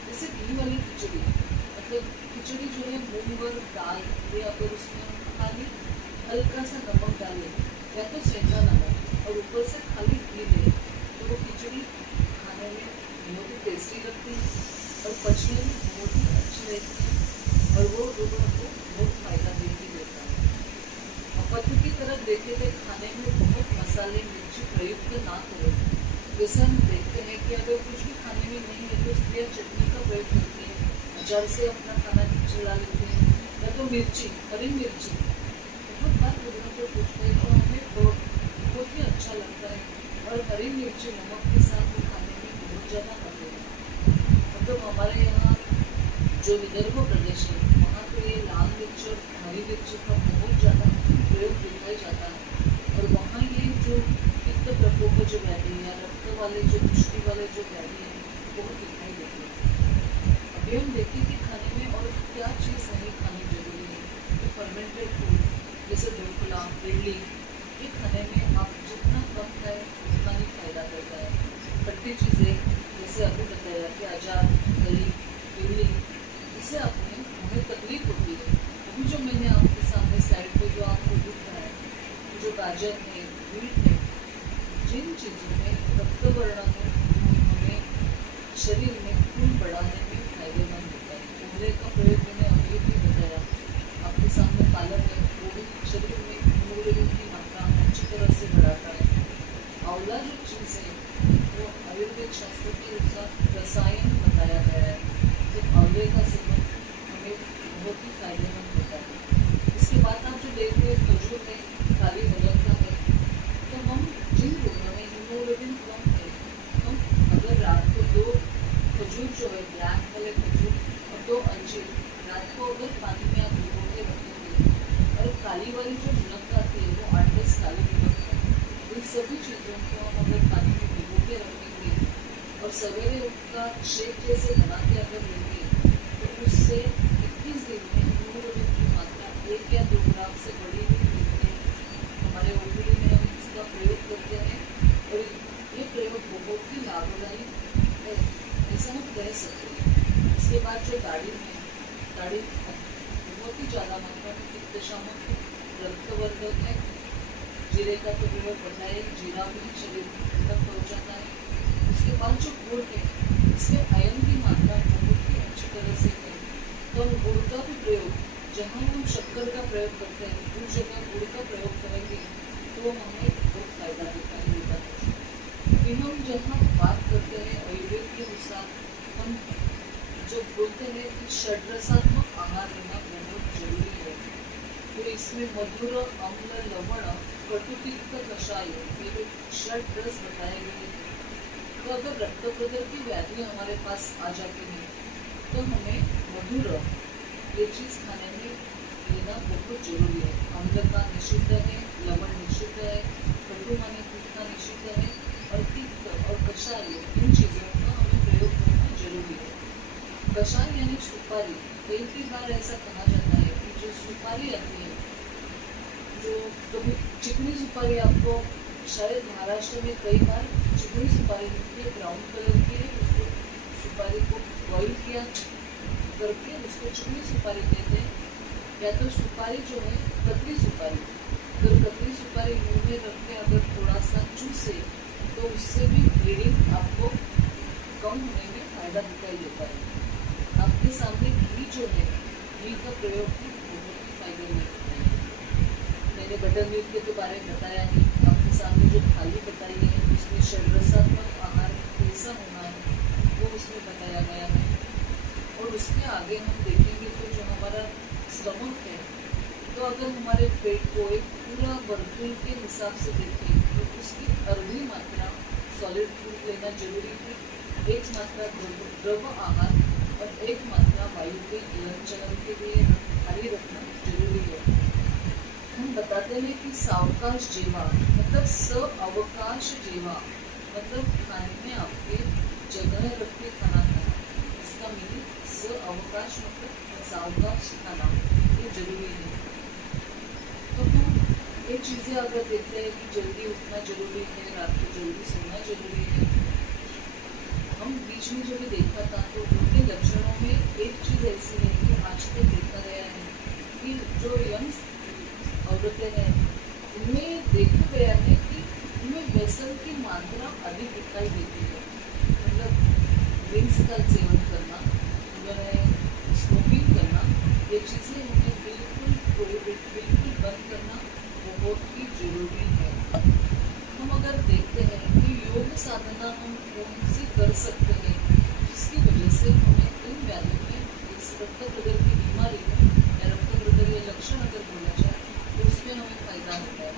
जैसे घी वाली खिचड़ी मतलब खिचड़ी जो है मूंग और दाल ये अगर उसमें खाली हल्का सा नमक डालें या तो सेंधा नमक और ऊपर से खाली घी लें तो वो खिचड़ी खाने में बहुत ही टेस्टी लगती है और पचने में बहुत ही अच्छी रहती है और वो लोगों को बहुत फायदा देती देता है। पत्थर की तरफ देखे तो खाने में बहुत मसाले मिर्ची प्रयुक्त ना करें। जैसे हम देखते हैं कि अगर कुछ भी खाने में नहीं है तो स्त्रियाँ चटनी का प्रयोग करती हैं, अचार से अपना खाना चला लेते हैं या तो मिर्ची हरी मिर्ची बहुत बार लोगों को पूछते हैं तो हमें बहुत ही अच्छा लगता है और हरी मिर्ची नमक के साथ वो खाने में बहुत ज़्यादा मज़े है। मतलब हमारे यहाँ जो विदर्भ प्रदेश है वहाँ तो ये लाल मिर्च और हरी मिर्ची का बहुत ज़्यादा प्रयोग दिखाया जाता है और वहाँ ये जो पित्त प्रकोप जो व्याधि या रक्त वाले जो दृष्टि वाले जो व्याधि है वो दिखाई देती है। अभी हम देखिए कि खाने में और क्या चीज़ नहीं खानी जरूरी है। तो फर्मेंटेड फूड जैसे ढोकला इडली ये खाने में आप जितना कम खाएं उतना ही फायदा करता है। खट्टी चीज़ें जैसे अभी बताया कि अचार दही इडली इससे अपने हमें तकलीफ होती है। अभी जो मैंने आपके सामने स्लाइड पे जो आपको दिख रहा है जो गाजर है बीट है जिन चीज़ों में रक्तवर्ण में हमें शरीर में खून बढ़ाने में फायदेमंद होता है। कोयले का प्रयोग मैंने अभी भी बताया आपके सामने पालक है वो भी शरीर में हीमोग्लोबिन की मात्रा अच्छी तरह से बढ़ाता है। आंवला जो चीज़ है वो आयुर्वेद शास्त्र के अनुसार रसायन बताया गया है तो आंवले का सेवन हमें बहुत ही फायदेमंद होता है। इसके बाद आप जो देख रहे हैं खजूर है काली मदद का है तो हम जिन लोगों में हीमोग्लोबिन कम है हम अगर रात को 2 खजूर जो है ब्लैक वाले खजूर और 2 अंजीर रात को अगर पानी में आप भिगो के रखेंगे और काली वाली जो नमक आती है वो 8-10 काली नमक है इन सभी चीज़ों को हम अगर पानी में भिगो के रखेंगे और सवेरे उठकर शेक जैसे बना के अगर लेंगे तो उससे 21 दिन में हीमोग्लोबिन की मात्रा 1 या 2 ग्राम से बढ़ी हुई मिलती है। हमारे ओपीडी में हम इसका प्रयोग करते हैं और ये प्रयोग बहुत ही लाभदायी है, ऐसा हम कह सकते हैं। इसके बाद जो दाढ़ी है, दाढ़ी बहुत ही ज़्यादा मात्रा में पित्त शामक है, रक्तवर्धक है। जीरे का तो प्रयोग पता है, जीरा भी शरीर तक पहुँचाता है। उसके बाद जो गुड़ है, इसमें आयरन की मात्रा बहुत ही अच्छी तरह से है, तो हम गुड़ का भी प्रयोग, जहाँ हम शक्कर का प्रयोग करते हैं उस जगह गुड़ का प्रयोग करेंगे तो हमें बहुत फायदा दिखाई देता है। फिर हम जहाँ बात करते हैं आयुर्वेद के अनुसार, हम जो बोलते हैं कि षड्रसात्मक आहार लेना बहुत जरूरी है। तो इसमें मधुर, अम्ल, लवण, कटुतिक्त, कषाय, ये षड रस बताए गए हैं। तो अगर रक्त प्रदर की व्याधि हमारे पास आ जाती है तो हमें मधुर ये चीज़ खाने में लेना बहुत जरूरी है। अम्लता निषिद्ध है, लवण निषिद्ध है, कटु माने तीखा निषिद्ध है, और तिक्त और कषाय इन चीज़ों का हमें प्रयोग करना जरूरी है। कषाय यानी सुपारी, कई बार ऐसा कहा जाता है कि जो सुपारी आती है, जो कभी चिकनी सुपारी, आपको शायद महाराष्ट्र में कई बार चिकनी सुपारी मिलती है, ब्राउन कलर की है, उसको सुपारी को बॉइल किया करके उसको चिकनी सुपारी कहते हैं। या तो सुपारी जो है कतली सुपारी, अगर कतली सुपारी मुँह में रख के अगर थोड़ा सा चूसे तो उससे भी ब्लीडिंग आपको कम होने में फायदा दिखाई देता है। आपके सामने घी जो है, घी का प्रयोग भी बहुत ही फायदेमंद है। मैंने बटर मिल्क के बारे में बताया है, आपके सामने जो थाली बताई है उसमें षड्रसात्मक आहार कैसा होना है वो उसमें बताया गया है। और उसके आगे हम देखेंगे तो जो हमारा स्टमक है, तो अगर हमारे पेट को एक पूरा वर्तुल के हिसाब से देखें तो उसकी अर्धी मात्रा सॉलिड फूड लेना जरूरी है, 1 मात्रा द्रव आहार और 1 मात्रा वायु के हलन चलन के लिए खाली रखना जरूरी है। हम बताते हैं कि सावकाश जेवा मतलब अवकाश जेवा, मतलब खाने में आपके जगह रख के खाना खाना, इसका मीनिंग अवकाश मतलब सावकाश खाना, ये जरूरी है। तो हम ये चीज़ें अगर देखते हैं कि जल्दी उठना जरूरी है, रात को जल्दी सोना जरूरी है, हम बीच में जो भी देखा था तो उनके लक्षणों में एक चीज़ ऐसी है कि आजकल देखा गया है कि जो यंग औरतें हैं उनमें देखा गया है कि उनमें व्यसन की मात्रा अधिक दिखाई देती है। मतलब ड्रिंक्स का सेवन करना, उन्हें स्मोकिंग करना, ये चीज़ें उन्हें बिल्कुल प्रोहिबिट, बिल्कुल बंद करना बहुत ही जरूरी है। हम अगर देखते हैं कि योग साधना हम कौन सी कर सकते हैं जिसकी वजह से हमें इन व्याधियों में, इस रक्त प्रदर की बीमारी में या रक्त प्रदर या लक्षण अगर बोला जाए तो उसमें हमें फायदा होता है।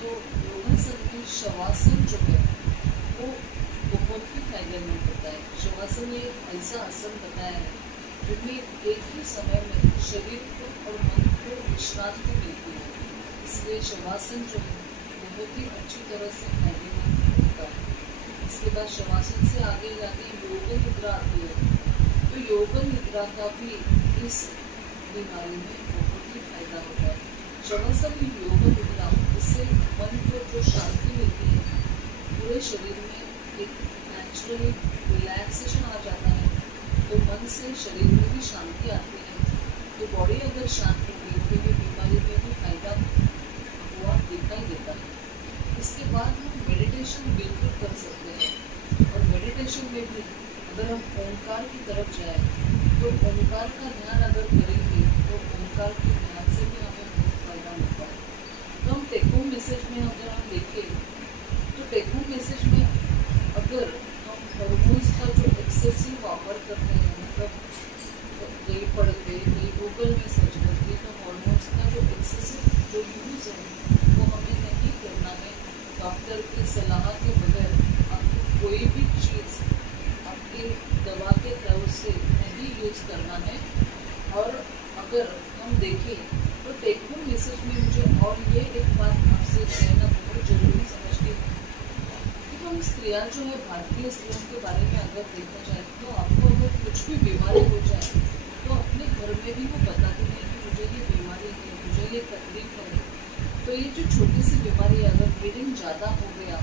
तो योगासन में शवासन जो है वो बहुत ही फायदेमंद होता है। शवासन ये ऐसा आसन बताया है जिनमें एक ही समय में शरीर को और मन को विश्रांति मिलती है, इसलिए शवासन जो है बहुत ही अच्छी तरह से फायदेमंद होता है। इसके बाद शवासन से आगे जाके योग निद्रा आती है, तो योग निद्रा का भी इस बीमारी में बहुत ही फायदा होता है। शवासन योग निद्रा, इससे मन को जो शांति मिलती है, पूरे शरीर में एक नेचुरली रिलैक्सेशन आ जाता है, तो मन से शरीर में भी शांति आती है। तो बॉडी अगर शांत होगी तो ये बीमारी में भी फायदा हुआ दिखाई देता है। इसके बाद हम मेडिटेशन बिल्कुल कर सकते हैं, और मेडिटेशन में भी अगर हम ओंकार की तरफ जाएं तो ओंकार का ध्यान अगर करेंगे तो ओंकार के ध्यान से भी हमें बहुत फायदा मिलता है। तो हम टेक होम मैसेज में अगर हम देखें तो टेक होम मैसेज में अगर हम हॉर्मोन्स का जो एक्सेसिव वापर करते हैं, मतलब कहीं पढ़ के कहीं गूगल में सर्च करके, तो हॉर्मोन्स का जो एक्सेसिव जो यूज़ है वो हमें नहीं करना है। डॉक्टर की सलाह के बगैर आपको कोई भी चीज़ आपके दवा के तौर से नहीं यूज़ करना है। और अगर हम देखें तो टेक होम मैसेज में मुझे और ये एक बात आपसे कहना बहुत ज़रूरी समझती हूँ कि हम स्त्रियां जो है, भारतीय स्त्रियों के बारे में अगर देखा जाए तो आपको अगर कुछ भी बीमारी हो जाए तो अपने घर में भी वो बताती है कि मुझे ये बीमारी है, मुझे ये तकलीफ है। तो ये जो छोटी सी बीमारी है, अगर ब्लीडिंग ज़्यादा हो गया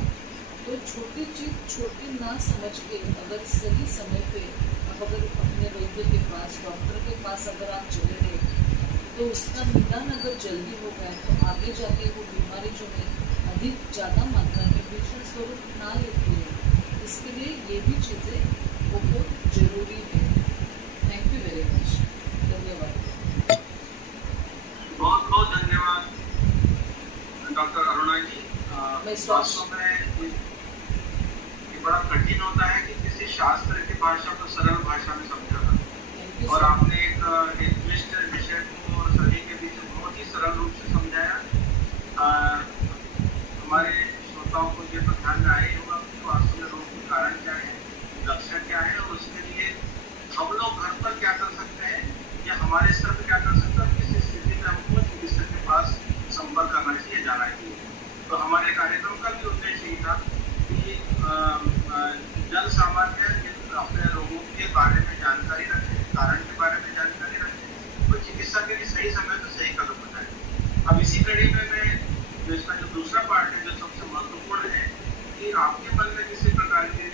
तो छोटी चीज़ छोटी ना समझ के अगर सही समय पे आप अगर अपने वैद्य के पास, डॉक्टर के पास अगर आप चले गए तो उसका निदान अगर जल्दी हो गया तो आगे जाके वो बीमारी जो है अधिक ज़्यादा मात्रा में भीषण स्वरूप ना लेती है। इसके लिए ये भी चीज़ें बहुत जरूरी है। Thank you very much. धन्यवाद। बहुत बहुत धन्यवाद डॉक्टर अरुणा जी। मैं वास्तव में ये बड़ा कठिन होता है कि किसी शास्त्र की भाषा को सरल भाषा में समझाना, थैंक यू और सर। आपने एक क्लिष्ट विषय को और सभी के बीच बहुत ही सरल रूप से समझाया। हमारे श्रोताओं को ये तो ध्यान में आया ही होगा कि वास्तव में रोग के कारण क्या है, लक्षण क्या है, और उसके लिए हम लोग घर पर क्या कर सकते हैं या हमारे स्तर पर क्या कर सकते हैं, किस स्थिति में हमको चिकित्सक के पास संपर्क करना चाहिए, जाना चाहिए। तो हमारे कार्यक्रम का भी उद्देश्य यही था कि जन सामान्य अपने रोगों के बारे में जानकारी रखें, कारण के बारे में जानकारी रखें, और चिकित्सा के लिए सही समय पर सही कदम उठाएं। अब इसी कड़ी में मैं जो इसका जो दूसरा पार्ट है, जो सबसे महत्वपूर्ण है, कि आपके मन में किसी प्रकार की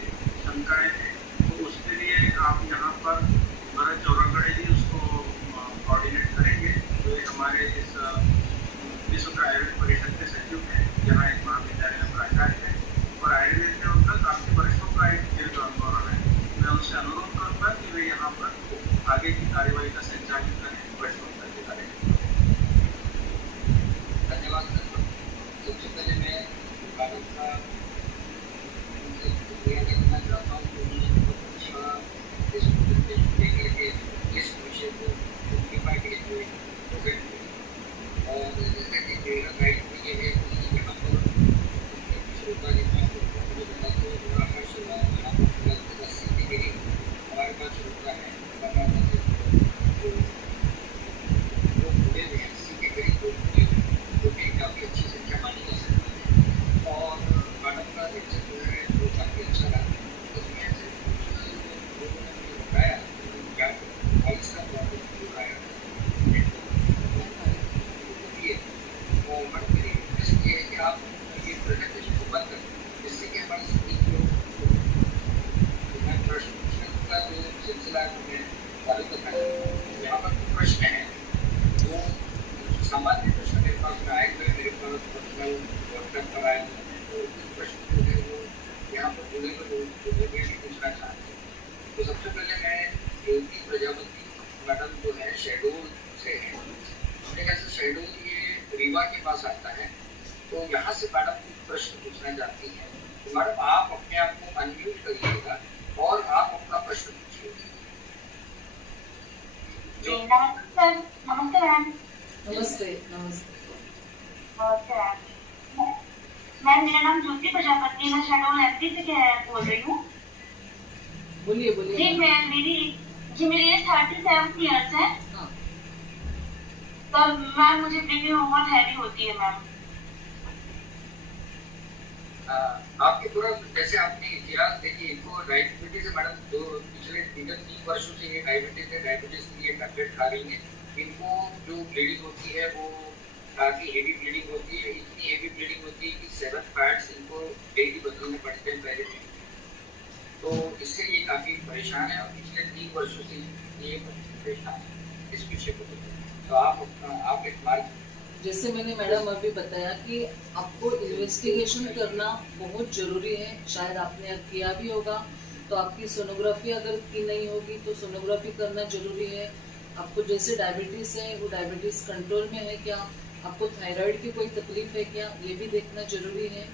शंकाएं हैं तो उसके लिए आप यहाँ पर भरत चौरागढ़े जी उसको कोऑर्डिनेट करेंगे। जो हमारे इस विश्व आयुर्वेद परिषद के सचिव हैं, यहाँ एक महाविद्यालय में प्राचार्य है, और आयुर्वेद में उनका काफी वर्षों का एक दीर्घ अनुभव है। मैं उनसे अनुरोध करूँगा कि वे यहाँ पर आगे की कार्यवाही का संचालन करें, प्रश्नोत्तर के करें। धन्यवाद सर। सबसे पहले मैं भारत का उनसे शुक्रिया करना चाहता हूँ कि उन्होंने बहुत अच्छा इस मुद्दे को लेकर के इस विषय को सिम्प्लीफाई करते हुए प्रेजेंट किया। और जैसे कि मेरा गाइड भी ये है कि यहाँ पर श्रोता के पास मुझे बताते हुए बड़ा हर्ष हुआ। यहाँ पर लगभग 80 के करीब हमारे पास श्रोता है जो पूरे 80 के करीब लोग हुए, जो कि काफ़ी अच्छी संख्या मानी जा सकती है। और मैडम का लेक्चर जो है वो काफ़ी अच्छा रहा। उसमें से कुछ लोगों ने मुझे बताया कि क्या वॉइस का प्रॉब्लम हो रहा है, वो मैडम मेरी रिक्वेस्ट ये है कि आप ये प्रेजेंटेशन को बंद करें, जिससे कि हमारी सभी को मैं प्रश्न पूछने का जो सिलसिला है मैं चालू करना चाहता हूँ। यहाँ पर जो प्रश्न है वो सामान्य प्रश्न मेरे पास में आए हुए, मेरे पास पर्सनल व्हाट्सएप पर आए हुए हैं। तो इस प्रश्न जो है वो यहाँ पर बोले तो लोग भी पूछना चाहते हैं। तो सबसे पहले मैं रेवती प्रजापति मैडम जो है शेडोल से है, मेरे ख्याल से शेडोल ये रीवा के पास आता है। तो यहाँ से मैडम प्रश्न पूछना चाहती हैं। तो मैडम आप अपने आप को अनम्यूट करिएगा और आप अपना प्रश्न पूछिएगा। नमस्ते मैम। नमस्ते। नमस्ते। नमस्ते मैम, मेरा नाम ज्योति प्रजापति है, मैं शहडोल एमपी से बोल रही हूँ। बोलिए बोलिए। जी मेरी एज 37 ईयर्स है। हाँ। तो मैम मुझे ब्लीडिंग बहुत हैवी होती है मैम। आपके पूरा जैसे आपने इतिहास देखिए, इनको डायबिटीज है मैडम, जो पिछले 3 वर्षों से ये डायबिटीज है, डायबिटीज के लिए टैबलेट खा रही है। इनको जो ब्लीडिंग होती है वो काफ़ी हेवी ब्लीडिंग होती है, इतनी हेवी ब्लीडिंग होती है कि 7 पैड्स इनको डेली बदलने पड़ते हैं पहले दिन। तो इससे ये काफ़ी परेशान है और पिछले 3 वर्षों से ये परेशान है इस विषय को। तो आप एक बार जैसे मैंने मैडम अभी बताया कि आपको इन्वेस्टिगेशन करना बहुत ज़रूरी है। शायद आपने किया भी होगा, तो आपकी सोनोग्राफी अगर की नहीं होगी तो सोनोग्राफी करना ज़रूरी है। आपको जैसे डायबिटीज़ है वो डायबिटीज़ कंट्रोल में है क्या, आपको थायराइड की कोई तकलीफ है क्या, ये भी देखना ज़रूरी है।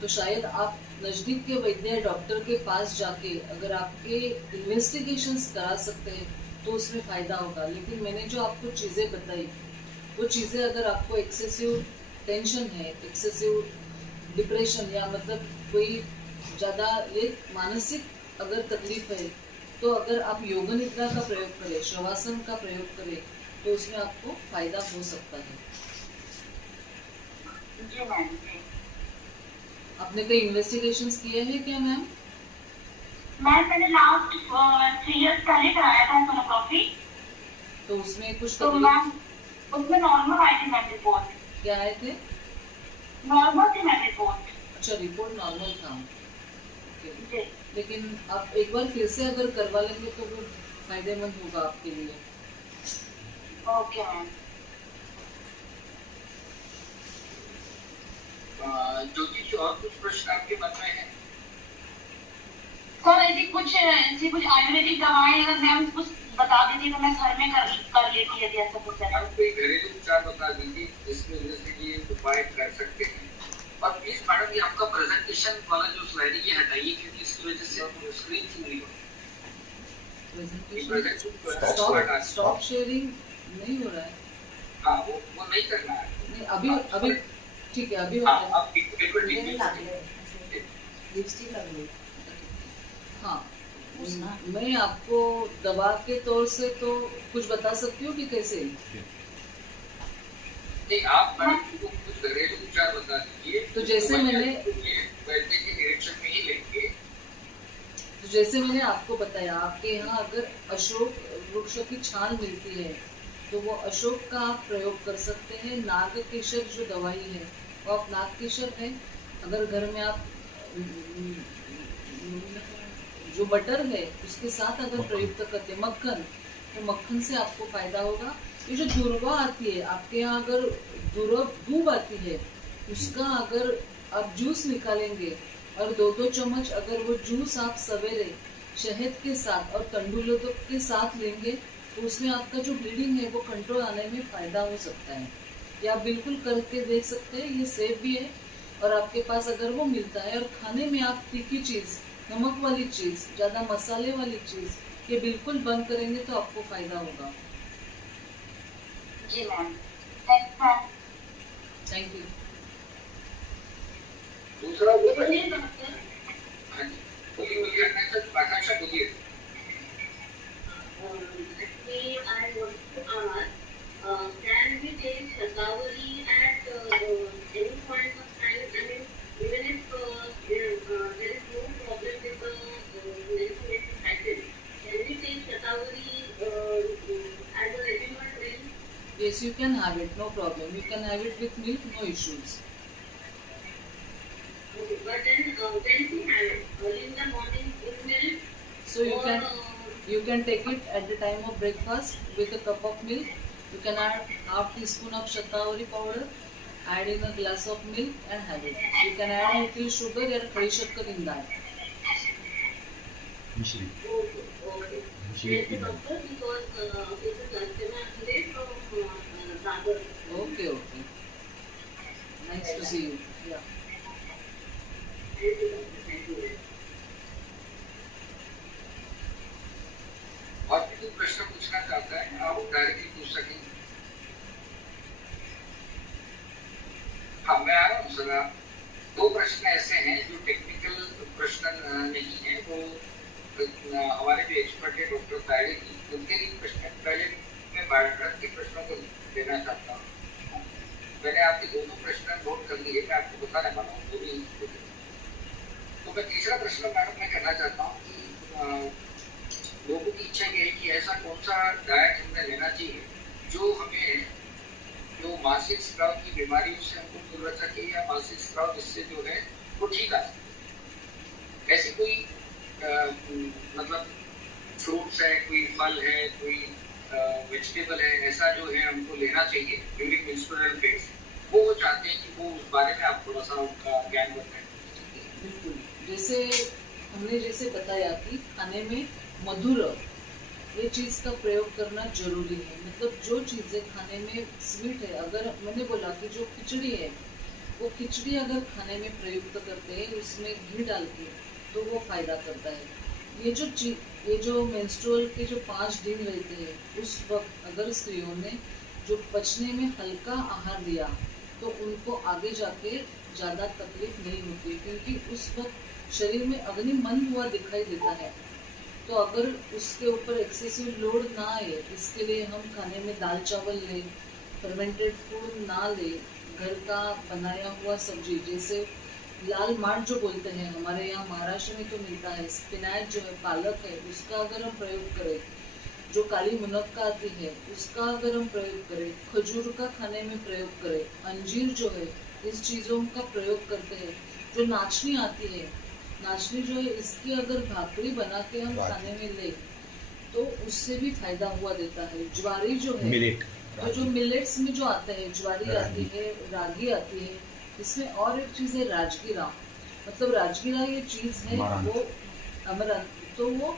तो शायद आप नज़दीक के वैद्य डॉक्टर के पास जाके अगर आपके इन्वेस्टिगेशंस करा सकते हैं तो उसमें फ़ायदा होगा। लेकिन मैंने जो आपको चीज़ें बताई वो चीज़ें अगर आपको एक्सेसिव टेंशन है, एक्सेसिव डिप्रेशन या मतलब कोई ज़्यादा ये मानसिक अगर तकलीफ है, तो अगर आप योग निद्रा का प्रयोग करें, शवासन का प्रयोग करें तो उसमें आपको फ़ायदा हो सकता है। जी मैम जी। आपने कोई इन्वेस्टिगेशंस किए हैं क्या मैम? मैंने लास्ट 3 इयर्स पहले कराया था सोनोग्राफी, तो उसमें कुछ तो तकलीफ मैम उसमें नॉर्मल आई थी मैम रिपोर्ट, क्या आए थे? नॉर्मल थी मैम रिपोर्ट। अच्छा, रिपोर्ट नॉर्मल था। ओके। जी लेकिन आप एक बार फिर से अगर करवा लेंगे तो वो फायदेमंद होगा आपके लिए। Okay ma'am. ज्योति जी, और कुछ प्रश्न आपके मन में है? सर ऐसी कुछ आयुर्वेदिक दवाएं अगर मैम कुछ बता देती तो मैं घर में कर लेती यदि ऐसा कुछ है। आप कोई घरेलू उपचार बता दीजिए जिसकी वजह से ये उपाय कर सकते हैं। और प्लीज मैडम, ये आपका प्रेजेंटेशन वाला जो स्लाइड ये हटाइए, क्योंकि इसकी वजह से स्क्रीन फुल नहीं होती। स्टॉप शेयरिंग नहीं हो रहा है। हाँ, वो नहीं करना है। नहीं, अभी ठीक है, अभी हो हाँ, रहा है। आप एक हाँ, मैं आपको दवा के तौर से तो कुछ बता सकती हूँ कि कैसे। नहीं, आप मैडम को कुछ घरेलू उपचार बता दीजिए। तो जैसे मैंने वैद्य के निरीक्षण में ही लेंगे। तो जैसे मैंने आपको बताया, आपके यहाँ अगर अशोक वृक्ष की छाल मिलती है तो वो अशोक का आप प्रयोग कर सकते हैं। नागकेशर जो दवाई है वो आप नागकेशर है, अगर घर में आप जो बटर है उसके साथ अगर प्रयुक्त करते हैं, मक्खन, तो मक्खन से आपको फायदा होगा। ये जो दूर्वा आती है आपके यहाँ, अगर दूब आती है उसका अगर आप जूस निकालेंगे और 2-2 चम्मच अगर वो जूस आप सवेरे शहद के साथ और तंडुलोदक के साथ लेंगे तो उसमें आपका जो ब्लीडिंग है वो कंट्रोल आने में फायदा हो सकता है। ये आप बिल्कुल करके देख सकते हैं, ये सेफ भी है। और आपके पास अगर वो मिलता है और खाने में आप तीखी चीज़, नमक वाली चीज़, ज़्यादा मसाले वाली चीज़ ये बिल्कुल बंद करेंगे तो आपको फायदा होगा। जी ma'am, thanks ma'am. Thank you. दूसरा वो बोलिए डॉक्टर। हाँ जी, बोलिए आकांक्षा, बोलिए। Actually, I want to ask, can we take Shatavari at any point of time? I mean, even if there is no problem with the menstruation cycle, can we take Shatavari as a regular drink? Yes, you can have it, no problem. You can have it with milk, no issues. Okay, but then when we have it, early in the morning with milk, So or you can take it at the time of breakfast with a cup of milk. You can add half teaspoon of shatavari powder, add in a glass of milk and have it. You can add little sugar or khadi shakkar in that. मिश्री okay. Thank you, doctor, because this is Archana today from Sagar. Okay, okay. Nice to see you. Yeah. Thank you, doctor. Thank you. और भी कोई प्रश्न पूछना चाहता है, आप directly पूछ सकें। हाँ, मैं आ रहा हूँ सर। 2 प्रश्न ऐसे हैं जो टेक्निकल प्रश्न नहीं है, वो हमारे जो एक्सपर्ट है डॉक्टर तायड़े जी, उनके लिए प्रश्न। पहले मैं भारत के प्रश्नों को देना चाहता हूँ। मैंने आपके 2 प्रश्न नोट कर लिए, मैं आपको बताने वाला हूँ 2 भी। तो मैं तीसरा प्रश्न मैडम मैं करना चाहता हूँ कि लोगों की इच्छा ये है कि ऐसा कौन सा डाइट हमें लेना चाहिए जो हमें जो मासिक स्राव की बीमारियों से हमको दूर रख सके, या मासिक स्राव जिससे जो है वो ठीक आ सके। ऐसी कोई मतलब फ्रूट्स है, कोई फल है, कोई वेजिटेबल है, ऐसा जो है हमको लेना चाहिए ड्यूरिंग मेंस्ट्रुअल फेज, वो चाहते हैं कि वो उस बारे में आप थोड़ा सा उनका ज्ञान बताएं। बिल्कुल, जैसे हमने बताया कि खाने में मधुर ये चीज़ का प्रयोग करना जरूरी है। मतलब जो चीज़ें खाने में स्वीट है, अगर मैंने बोला कि जो खिचड़ी है वो खिचड़ी अगर खाने में प्रयुक्त करते हैं उसमें घी डाल के, तो वो फायदा करता है। ये जो मेंस्ट्रुअल के जो 5 दिन रहते हैं उस वक्त अगर स्त्रियों ने जो पचने में हल्का आहार लिया तो उनको आगे जाके ज़्यादा तकलीफ नहीं होती, क्योंकि उस वक्त शरीर में अग्नि मंद हुआ दिखाई देता है। तो अगर उसके ऊपर एक्सेसिव लोड ना आए, इसके लिए हम खाने में दाल चावल लें, फर्मेंटेड फूड ना लें, घर का बनाया हुआ सब्जी जैसे लाल मार्ट जो बोलते हैं, हमारे यहाँ महाराष्ट्र में तो मिलता है, स्पिनाच जो है, पालक है, उसका अगर हम प्रयोग करें, जो काली मुनक्का आती है उसका अगर हम प्रयोग करें, खजूर का खाने में प्रयोग करें, अंजीर जो है, इस चीज़ों का प्रयोग करते हैं। जो नाचनी आती है, नाचनी जो है, इसकी अगर भाकरी बना के हम खाने में ले तो उससे भी फायदा हुआ देता है। ज्वारी जो है, मिलेट, तो जो मिलेट्स में जो आता है, ज्वारी आती है, रागी आती है, इसमें और एक चीज़ है राजगिरा। मतलब राजगिरा ये चीज़ है वो अमरंथ, तो वो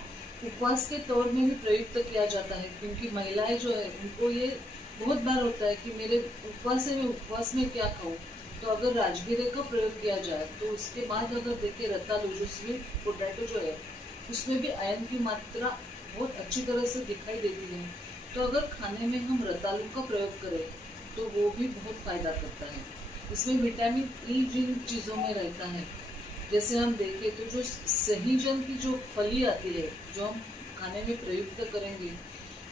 उपवास के तौर में भी प्रयुक्त किया जाता है, क्योंकि महिलाएं जो है उनको ये बहुत बार होता है कि मेरे उपवास है, मैं उपवास में क्या खाऊं। तो अगर राजगिरे का प्रयोग किया जाए तो उसके बाद अगर देखें रतालू जो स्वीट पोटैटो जो है, उसमें भी आयरन की मात्रा बहुत अच्छी तरह से दिखाई देती है। तो अगर खाने में हम रतालू का प्रयोग करें तो वो भी बहुत फायदा करता है। इसमें विटामिन ई जिन चीज़ों में रहता है, जैसे हम देखें तो जो सहीजन की जो फली आती है जो हम खाने में प्रयुक्त करेंगे,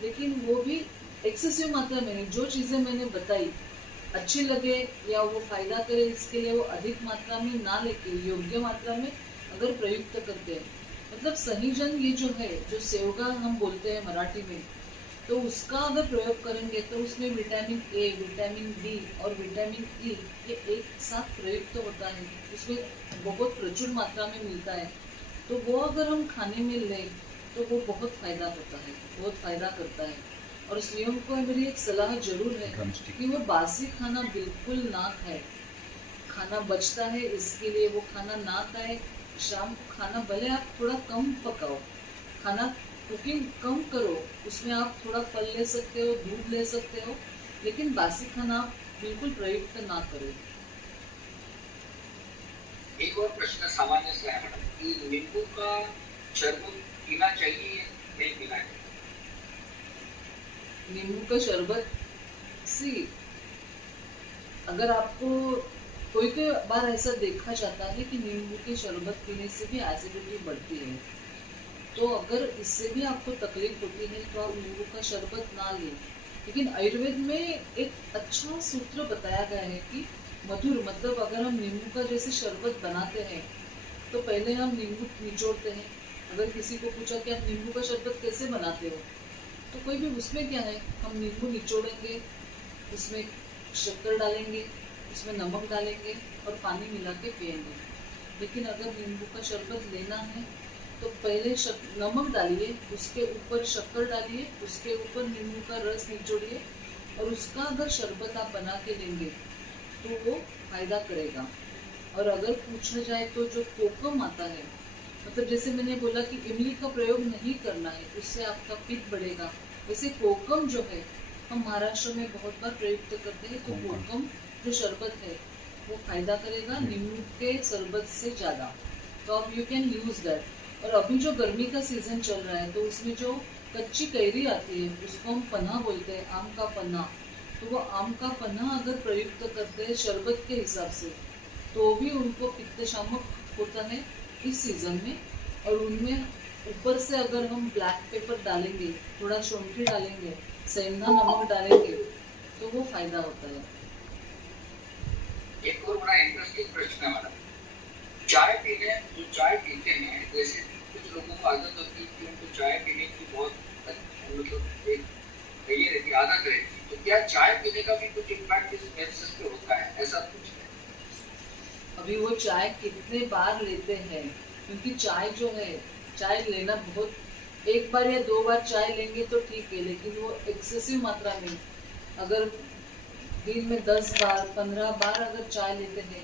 लेकिन वो भी एक्सेसिव मात्रा में नहीं, जो चीज़ें मैंने बताई अच्छी लगे या वो फायदा करे इसके लिए वो अधिक मात्रा में ना लेके योग्य मात्रा में अगर प्रयुक्त करते हैं। मतलब सहीजन ये जो है, जो सेवगा हम बोलते हैं मराठी में, तो उसका अगर प्रयोग करेंगे तो उसमें विटामिन ए, विटामिन डी और विटामिन ई ये एक साथ प्रयुक्त होता है, उसमें बहुत प्रचुर मात्रा में मिलता है। तो वो अगर हम खाने में लें तो वो बहुत फायदा होता है, बहुत फायदा करता है। और स्त्रियों को मेरी एक सलाह जरूर है कि वो बासी खाना बिल्कुल ना खाए। खाना बचता है इसके लिए वो खाना ना खाए। शाम को खाना भले आप थोड़ा कम पकाओ, खाना कुकिंग कम करो, उसमें आप थोड़ा फल ले सकते हो, दूध ले सकते हो, लेकिन बासी खाना आप बिल्कुल प्रयुक्त ना करो। एक और प्रश्न सामान्य सा है मैडम कि नींबू का शरबत पीना चाहिए या नहीं पीना चाहिए? नींबू का शरबत सी, अगर आपको कोई बार ऐसा देखा जाता है कि नींबू के शरबत पीने से भी एसिडिटी बढ़ती है, तो अगर इससे भी आपको तकलीफ होती है तो आप नींबू का शरबत ना लें। लेकिन आयुर्वेद में एक अच्छा सूत्र बताया गया है कि मधुर, मतलब अगर हम नींबू का जैसे शरबत बनाते हैं तो पहले हम नींबू निचोड़ते हैं। अगर किसी को पूछा कि आप नींबू का शरबत कैसे बनाते हो, तो कोई भी उसमें क्या है, हम नींबू निचोड़ेंगे, उसमें शक्कर डालेंगे, उसमें नमक डालेंगे और पानी मिला के पिएंगे। लेकिन अगर नींबू का शरबत लेना है तो पहले नमक डालिए, उसके ऊपर शक्कर डालिए, उसके ऊपर नींबू का रस निचोड़िए और उसका अगर शरबत आप बना के लेंगे तो वो फायदा करेगा। और अगर पूछा जाए तो जो कोकम आता है, मतलब जैसे मैंने बोला कि इमली का प्रयोग नहीं करना है, उससे आपका पित्त बढ़ेगा, वैसे कोकम जो है हम महाराष्ट्र में बहुत बार प्रयुक्त करते हैं। तो कोकम जो शरबत है वो फायदा करेगा नींबू के शरबत से ज़्यादा। तो आप यू कैन यूज़ दैट। और अभी जो गर्मी का सीजन चल रहा है तो उसमें जो कच्ची कैरी आती है उसको हम पन्ना बोलते हैं, आम का पन्ना। तो वो आम का पन्ना अगर प्रयुक्त करते हैं शरबत के हिसाब से तो भी उनको पित्त शामक होता है इस सीज़न में। और उनमें ऊपर से अगर हम ब्लैक पेपर डालेंगे, थोड़ा शौंठी डालेंगे, सेंधा नमक डालेंगे तो वो फायदा होता है। एक और बड़ा इंटरेस्टिंग प्रश्न है मैडम, चाय पीते हैं, जैसे कुछ लोगों को आदत होती है कि उनको चाय पीने की बहुत मतलब एक ये रहती आदत रहती है, तो क्या चाय पीने का भी कुछ इम्पैक्ट इस मेंसेस पे होता है, ऐसा कुछ है? अभी वो चाय कितने बार लेते हैं, क्योंकि चाय जो है, चाय लेना बहुत, एक बार या 2 बार चाय लेंगे तो ठीक है, लेकिन वो एक्सेसिव मात्रा में अगर दिन में 10 बार 15 बार अगर चाय लेते हैं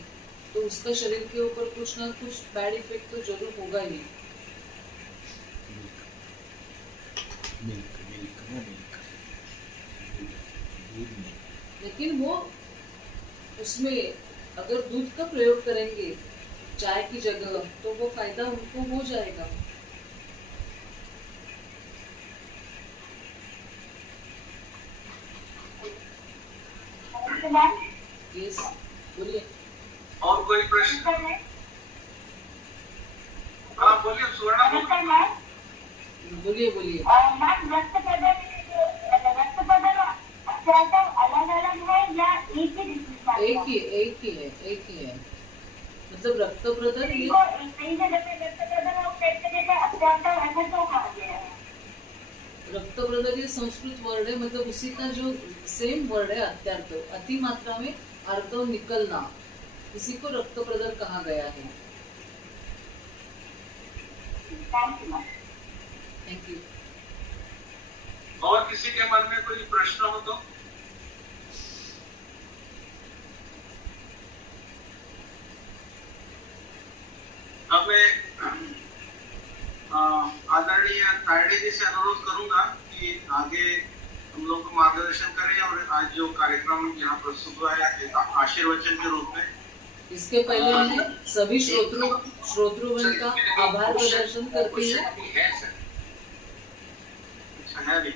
तो उसका शरीर के ऊपर कुछ ना कुछ बैड इफेक्ट तो जरूर होगा ही। लेकिन वो उसमें अगर दूध का प्रयोग करेंगे चाय की जगह तो वो फायदा उनको हो जाएगा। यस, बोलिए। और कोई प्रश्न? हाँ बोलिए सुवर्णा। बोलिए बोलिए। एक ही है। मतलब रक्त प्रदर ये इनको नई जगह पे रक्त प्रदर और पेट की जगह अत्यंत ऐसे तो कहा गया है। रक्त प्रदर ये संस्कृत वर्ड है, मतलब उसी का जो सेम वर्ड है अत्यर्थ, अति मात्रा में अर्ध निकलना, इसी को रक्त प्रदर कहा गया है। Thank you. Thank you. और किसी के मन में कोई प्रश्न हो तो? अब मैं आदरणीय तायडे जी से अनुरोध करूंगा कि आगे हम लोग को मार्गदर्शन करें और आज जो कार्यक्रम यहाँ प्रस्तुत हुआ है आशीर्वचन के रूप में। इसके पहले मैं सभी श्रोतृगण का आभार प्रदर्शन करती हूँ। अच्छा है भी।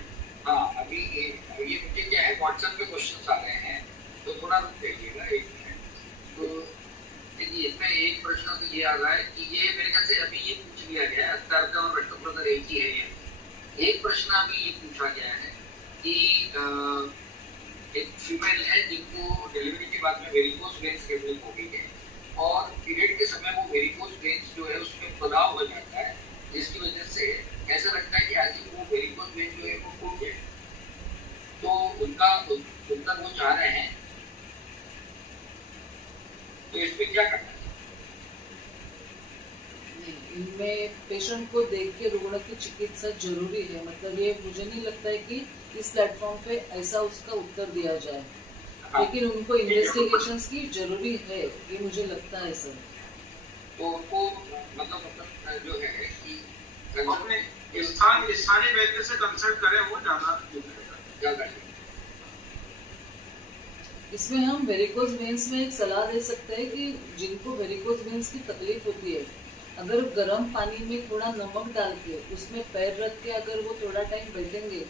हाँ, अभी ये मुझे क्या है, व्हाट्सएप पे क्वेश्चन आ रहे हैं तो थोड़ा रुक जाइएगा 1 मिनट। तो देखिए इसमें एक प्रश्न तो ये आ रहा है कि ये मेरे ख्याल से अभी ये पूछ लिया गया है, अत्यर्थ और रक्त प्रदर एक ही है। ये एक प्रश्न अभी ये पूछा गया है कि एक फीमेल है जिनको डिलीवरी के बाद में वेरिकोस वेन्स डेवलप हो गई है और पीरियड के समय वो वेरिकोस वेन्स जो है उसमें फलाव हो जाता है, जिसकी वजह से ऐसा लगता है कि आज वो वेरिकोस वेन जो है वो टूट गए। तो उनका उत्तर वो चाह रहे हैं, तो इसमें क्या करना है? इनमें पेशेंट को देख के रुग्ण की चिकित्सा जरूरी है, मतलब ये मुझे नहीं लगता है कि इस प्लेटफॉर्म पे ऐसा उसका उत्तर दिया जाए। हाँ, लेकिन उनको इन्वेस्टिगेशंस की जरूरी है, ये मुझे लगता है सर। तो उनको मतलब जो है कि अपने स्थानीय वैद्य से कंसल्ट करें, वो ज्यादा। इसमें हम वेरिकोस वेन्स में एक सलाह दे सकते हैं कि जिनको वेरिकोस वेन्स की तकलीफ होती है, अगर गर्म पानी में थोड़ा नमक डाल के उसमें पैर रख के अगर वो थोड़ा टाइम बैठेंगे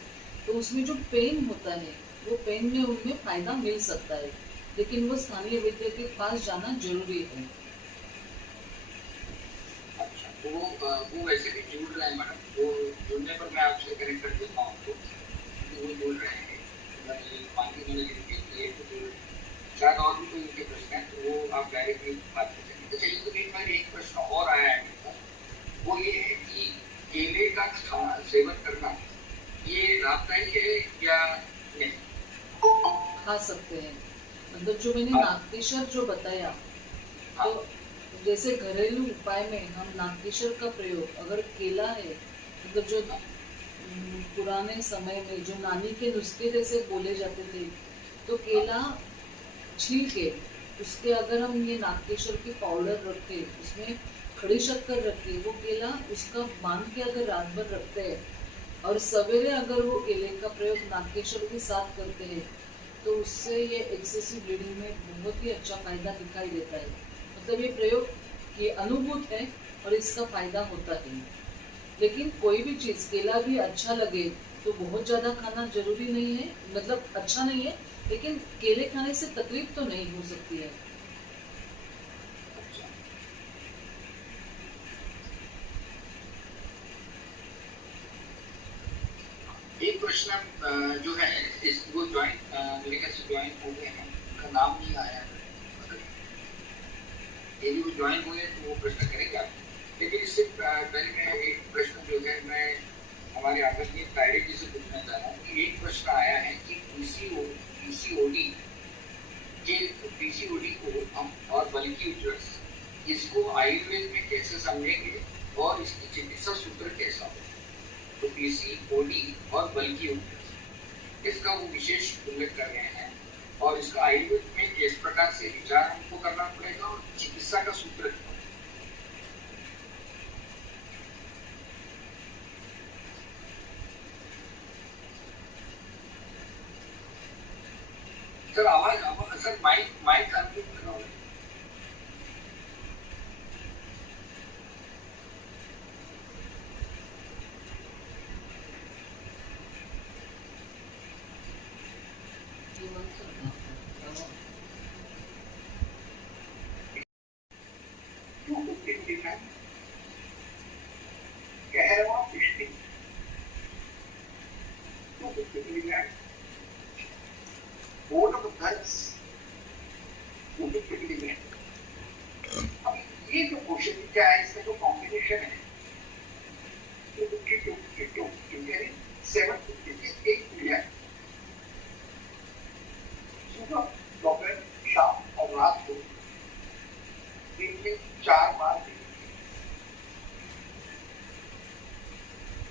तो उसमें जो पेन होता है वो पेन में उनमें फायदा मिल सकता है, लेकिन वो स्थानीय वैद्य के पास जाना जरूरी है। अच्छा, तो वो वैसे भी जुड़ रहे हैं मैडम, वो जुड़ने पर मैं आपसे कनेक्ट कर देता हूँ। तो वो जुड़ रहे हैं, शायद और भी कोई उनके प्रश्न है तो वो आप डायरेक्टली बात कर सकते हैं। तो चलिए, तो बीच में एक प्रश्न और आया है मेरे पास, वो ये है कि केले का सेवन करना ये लाभदायक है या नहीं? खा सकते हैं, मतलब जो मैंने नागकेशर जो बताया, तो जैसे घरेलू उपाय में हम नागकेशर का प्रयोग, अगर केला है, मतलब जो पुराने समय में जो नानी के नुस्खे जैसे बोले जाते थे, तो केला छील के उसके अगर हम ये नागकेशर की पाउडर रखे, उसमें खड़ी शक्कर रखे, वो केला उसका बांध के अगर रात भर रखते हैं और सवेरे अगर वो केले का प्रयोग नागकेशर के साथ करते हैं तो उससे ये एक्सेसिव ब्लीडिंग में बहुत ही अच्छा फायदा दिखाई देता है। मतलब ये प्रयोग ये अनुभूत है और इसका फायदा होता है। लेकिन कोई भी चीज़, केला भी अच्छा लगे तो बहुत ज़्यादा खाना जरूरी नहीं है, मतलब अच्छा नहीं है, लेकिन केले खाने से तकलीफ तो नहीं हो सकती है। एक प्रश्न जो है वो ज्वाइन मेरे ख्याल से ज्वाइन हो गए हैं, उनका नाम नहीं आया है, यदि वो ज्वाइन हुए तो वो प्रश्न करेंगे आप। लेकिन इससे पहले मैं एक प्रश्न जो है मैं हमारे आदरणीय तायडे जी से पूछना चाह रहा हूँ कि एक प्रश्न आया है कि पीसीओडी को हम और बल्कि उद्रस, इसको आयुर्वेद में कैसे समझेंगे और इसकी चिकित्सा सूत्र कैसा हो? तो पीसीओडी और बल्कि उद्रस, इसका वो विशेष उल्लेख कर रहे हैं और इसका आयुर्वेद में किस प्रकार से विचार हमको करना पड़ेगा और चिकित्सा का सूत्र क्या? सर आवाज सर माइक अनम्यूट कराओ। कंटिन्यूएशन है। तो 52 यानी 750 के एक पीढ़िया सुबह, दोपहर, शाम और रात को दिन में 4 बार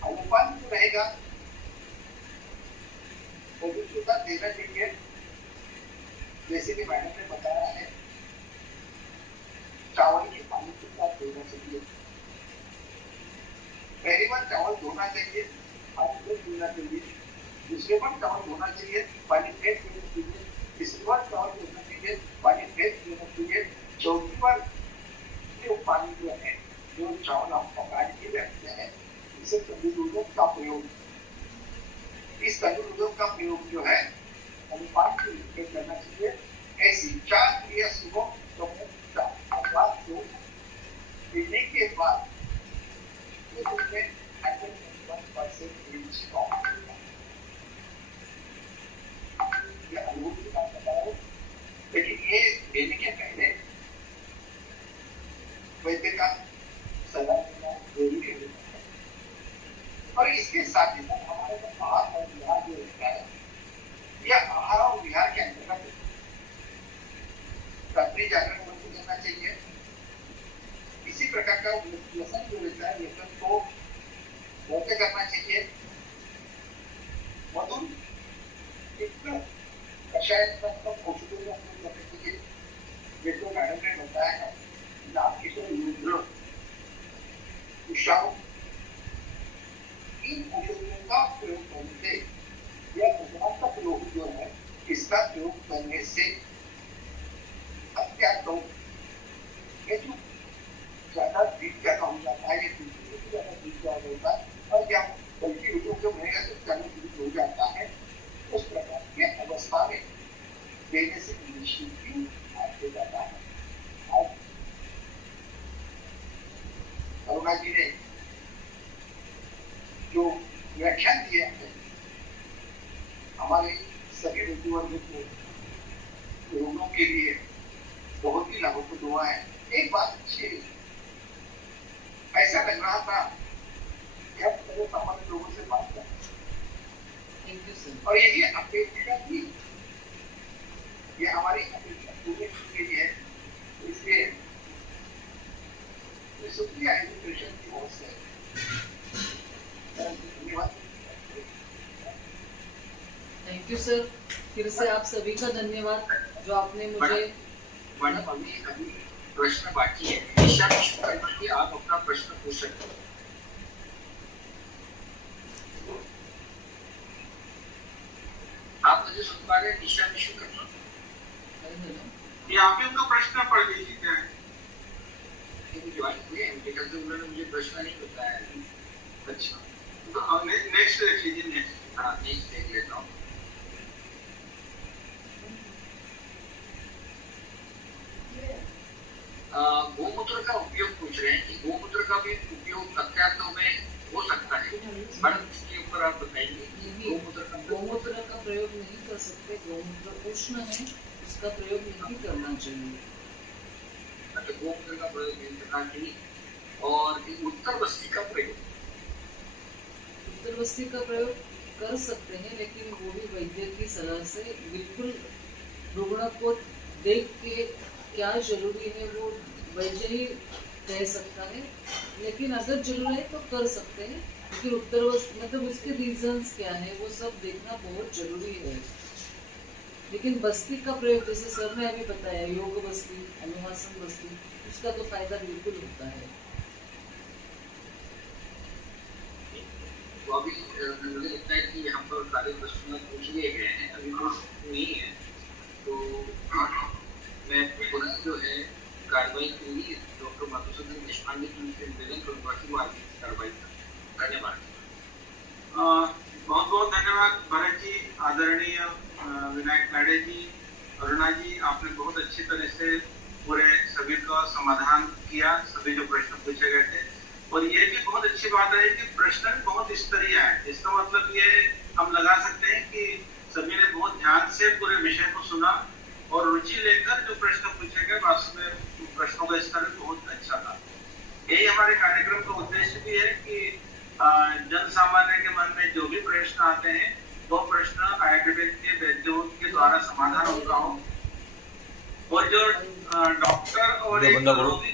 अनुपात जो रहेगा वो भी सुधा देना चाहिए। जैसे कि मैडम ने बताया है, चावल के पानी के साथ देना चाहिए। पहली बार चावल धोना चाहिए, पानी फेंक देना चाहिए। दूसरी बार चावल धोना चाहिए, पानी फेंक देना चाहिए। तीसरी बार चावल धोना चाहिए, पानी फेंक देना चाहिए। चौथी बार जो पानी जो है, जो चावल हम पकाने के लिए रखते हैं, इसे तंदूरोधक का प्रयोग, इस तंदूरोधक का प्रयोग जो है अनुपात के लिए करना चाहिए। ऐसी 4 क्रिया सुबह, दोपहर, शाम और रात को देने के बाद अनुभव की बात बता रहा हूँ, लेकिन ये देने के पहले वैद्य का सलाह देना जरूरी है। और इसके साथ ही साथ हमारे जो आहार और विहार जो रहता है, यह आहार और विहार के अंतर्गत रात्रि जागरण बंद करना चाहिए। इसी प्रकार का व्यसन जो रहता है, व्यसन को बंद करना चाहिए। मधुर कषाय औषधों का उपयोग करने के लिए, जैसे मैडम ने बताया है, नागकिशोर रुद्र, उषाव, इन औषधियों का प्रयोग करने से या भगवान का प्रयोग जो है, इसका प्रयोग करने से अत्याचार जो ज्यादा बीच ज्यादा हो जाता है, ज्यादा बीच ज्यादा होता है, और क्या बल्कि जो रहेगा तो ज्यादा बीच हो जाता है। उस प्रकार की अवस्था में देने से निश्चित आगे जाता है। आज करुणा जी ने जो व्याख्यान दिया है, हमारे सभी बुजुर्गों को रोगों के लिए बहुत ही लाभप्रद हुआ है। एक बात अच्छी, ऐसा लग रहा था कि हम पहले सामान्य लोगों से बात कर, और यही अपेक्षा थी, ये हमारी अपेक्षा पूरी की गई है। इसलिए शुक्रिया एजुकेशन की ओर से, धन्यवाद। थैंक यू सर, फिर से आप सभी का धन्यवाद जो आपने मुझे। मैडम अभी प्रश्न बाकी है, दिशा विश्वकर्मा जी आप अपना प्रश्न पूछ सकते हैं। आप मुझे सुन पा रहे हैं? दिशा विश्वकर्मा, ये आप ही उनका प्रश्न पढ़ लीजिए। क्या है ज्वाइन हुए हैं, उन्होंने मुझे प्रश्न नहीं बताया। अच्छा, तो नेक्स्ट देख लीजिए। नेक्स्ट, हाँ नेक्स्ट देख लेता हूँ। गोमूत्र का उपयोग पूछ रहे हैं कि गोमूत्र का भी उपयोग अत्याचारों में हो सकता है, मैडम इसके ऊपर आप बताएंगे। गोमूत्र का प्रयोग नहीं कर सकते, गोमूत्र उष्ण है, उसका प्रयोग नहीं करना चाहिए। अच्छा, गोमूत्र का प्रयोग नहीं करना चाहिए। और उत्तर बस्ती का प्रयोग, उत्तर बस्ती का प्रयोग कर सकते हैं, लेकिन वो भी वैद्य की सलाह से, बिल्कुल रुग्ण को देख के क्या जरूरी है वो वैद्य ही कह सकता है, लेकिन अगर जरूरी है तो कर सकते हैं। लेकिन उत्तर बस्ती मतलब उसके रीजंस क्या है वो सब देखना बहुत जरूरी है। लेकिन बस्ती का प्रयोग जैसे सर ने अभी बताया, योग बस्ती, अनुवासन बस्ती, उसका तो फायदा बिल्कुल होता है। तो अभी मुझे लगता है कि यहाँ पर सारे प्रश्न पूछ लिए गए हैं, अभी कुछ नहीं है, तो मैं पुनः जो है कार्रवाई के लिए डॉक्टर मधुसूदन देशपांडे जी से निवेदन करूँगा कि वो आगे कार्रवाई करें। धन्यवाद। बहुत बहुत धन्यवाद भरत जी, आदरणीय विनायक लाड़े जी, अरुणा जी, आपने बहुत अच्छी तरह से पूरे सभी का समाधान किया, सभी जो प्रश्न पूछे गए थे। और ये भी बहुत अच्छी बात है कि प्रश्न बहुत स्तरीय है। इसका मतलब ये हम लगा सकते हैं कि सभी ने बहुत ध्यान से पूरे विषय को सुना और रुचि लेकर जो प्रश्न पूछे गए, वास्तव में प्रश्नों का स्तर बहुत अच्छा था। यही हमारे कार्यक्रम जन सामान्य के मन में जो भी प्रश्न आते हैं वो प्रश्न आयुर्वेद के वैद्यों के द्वारा समाधान होता हो, और जो डॉक्टर और एक रोगी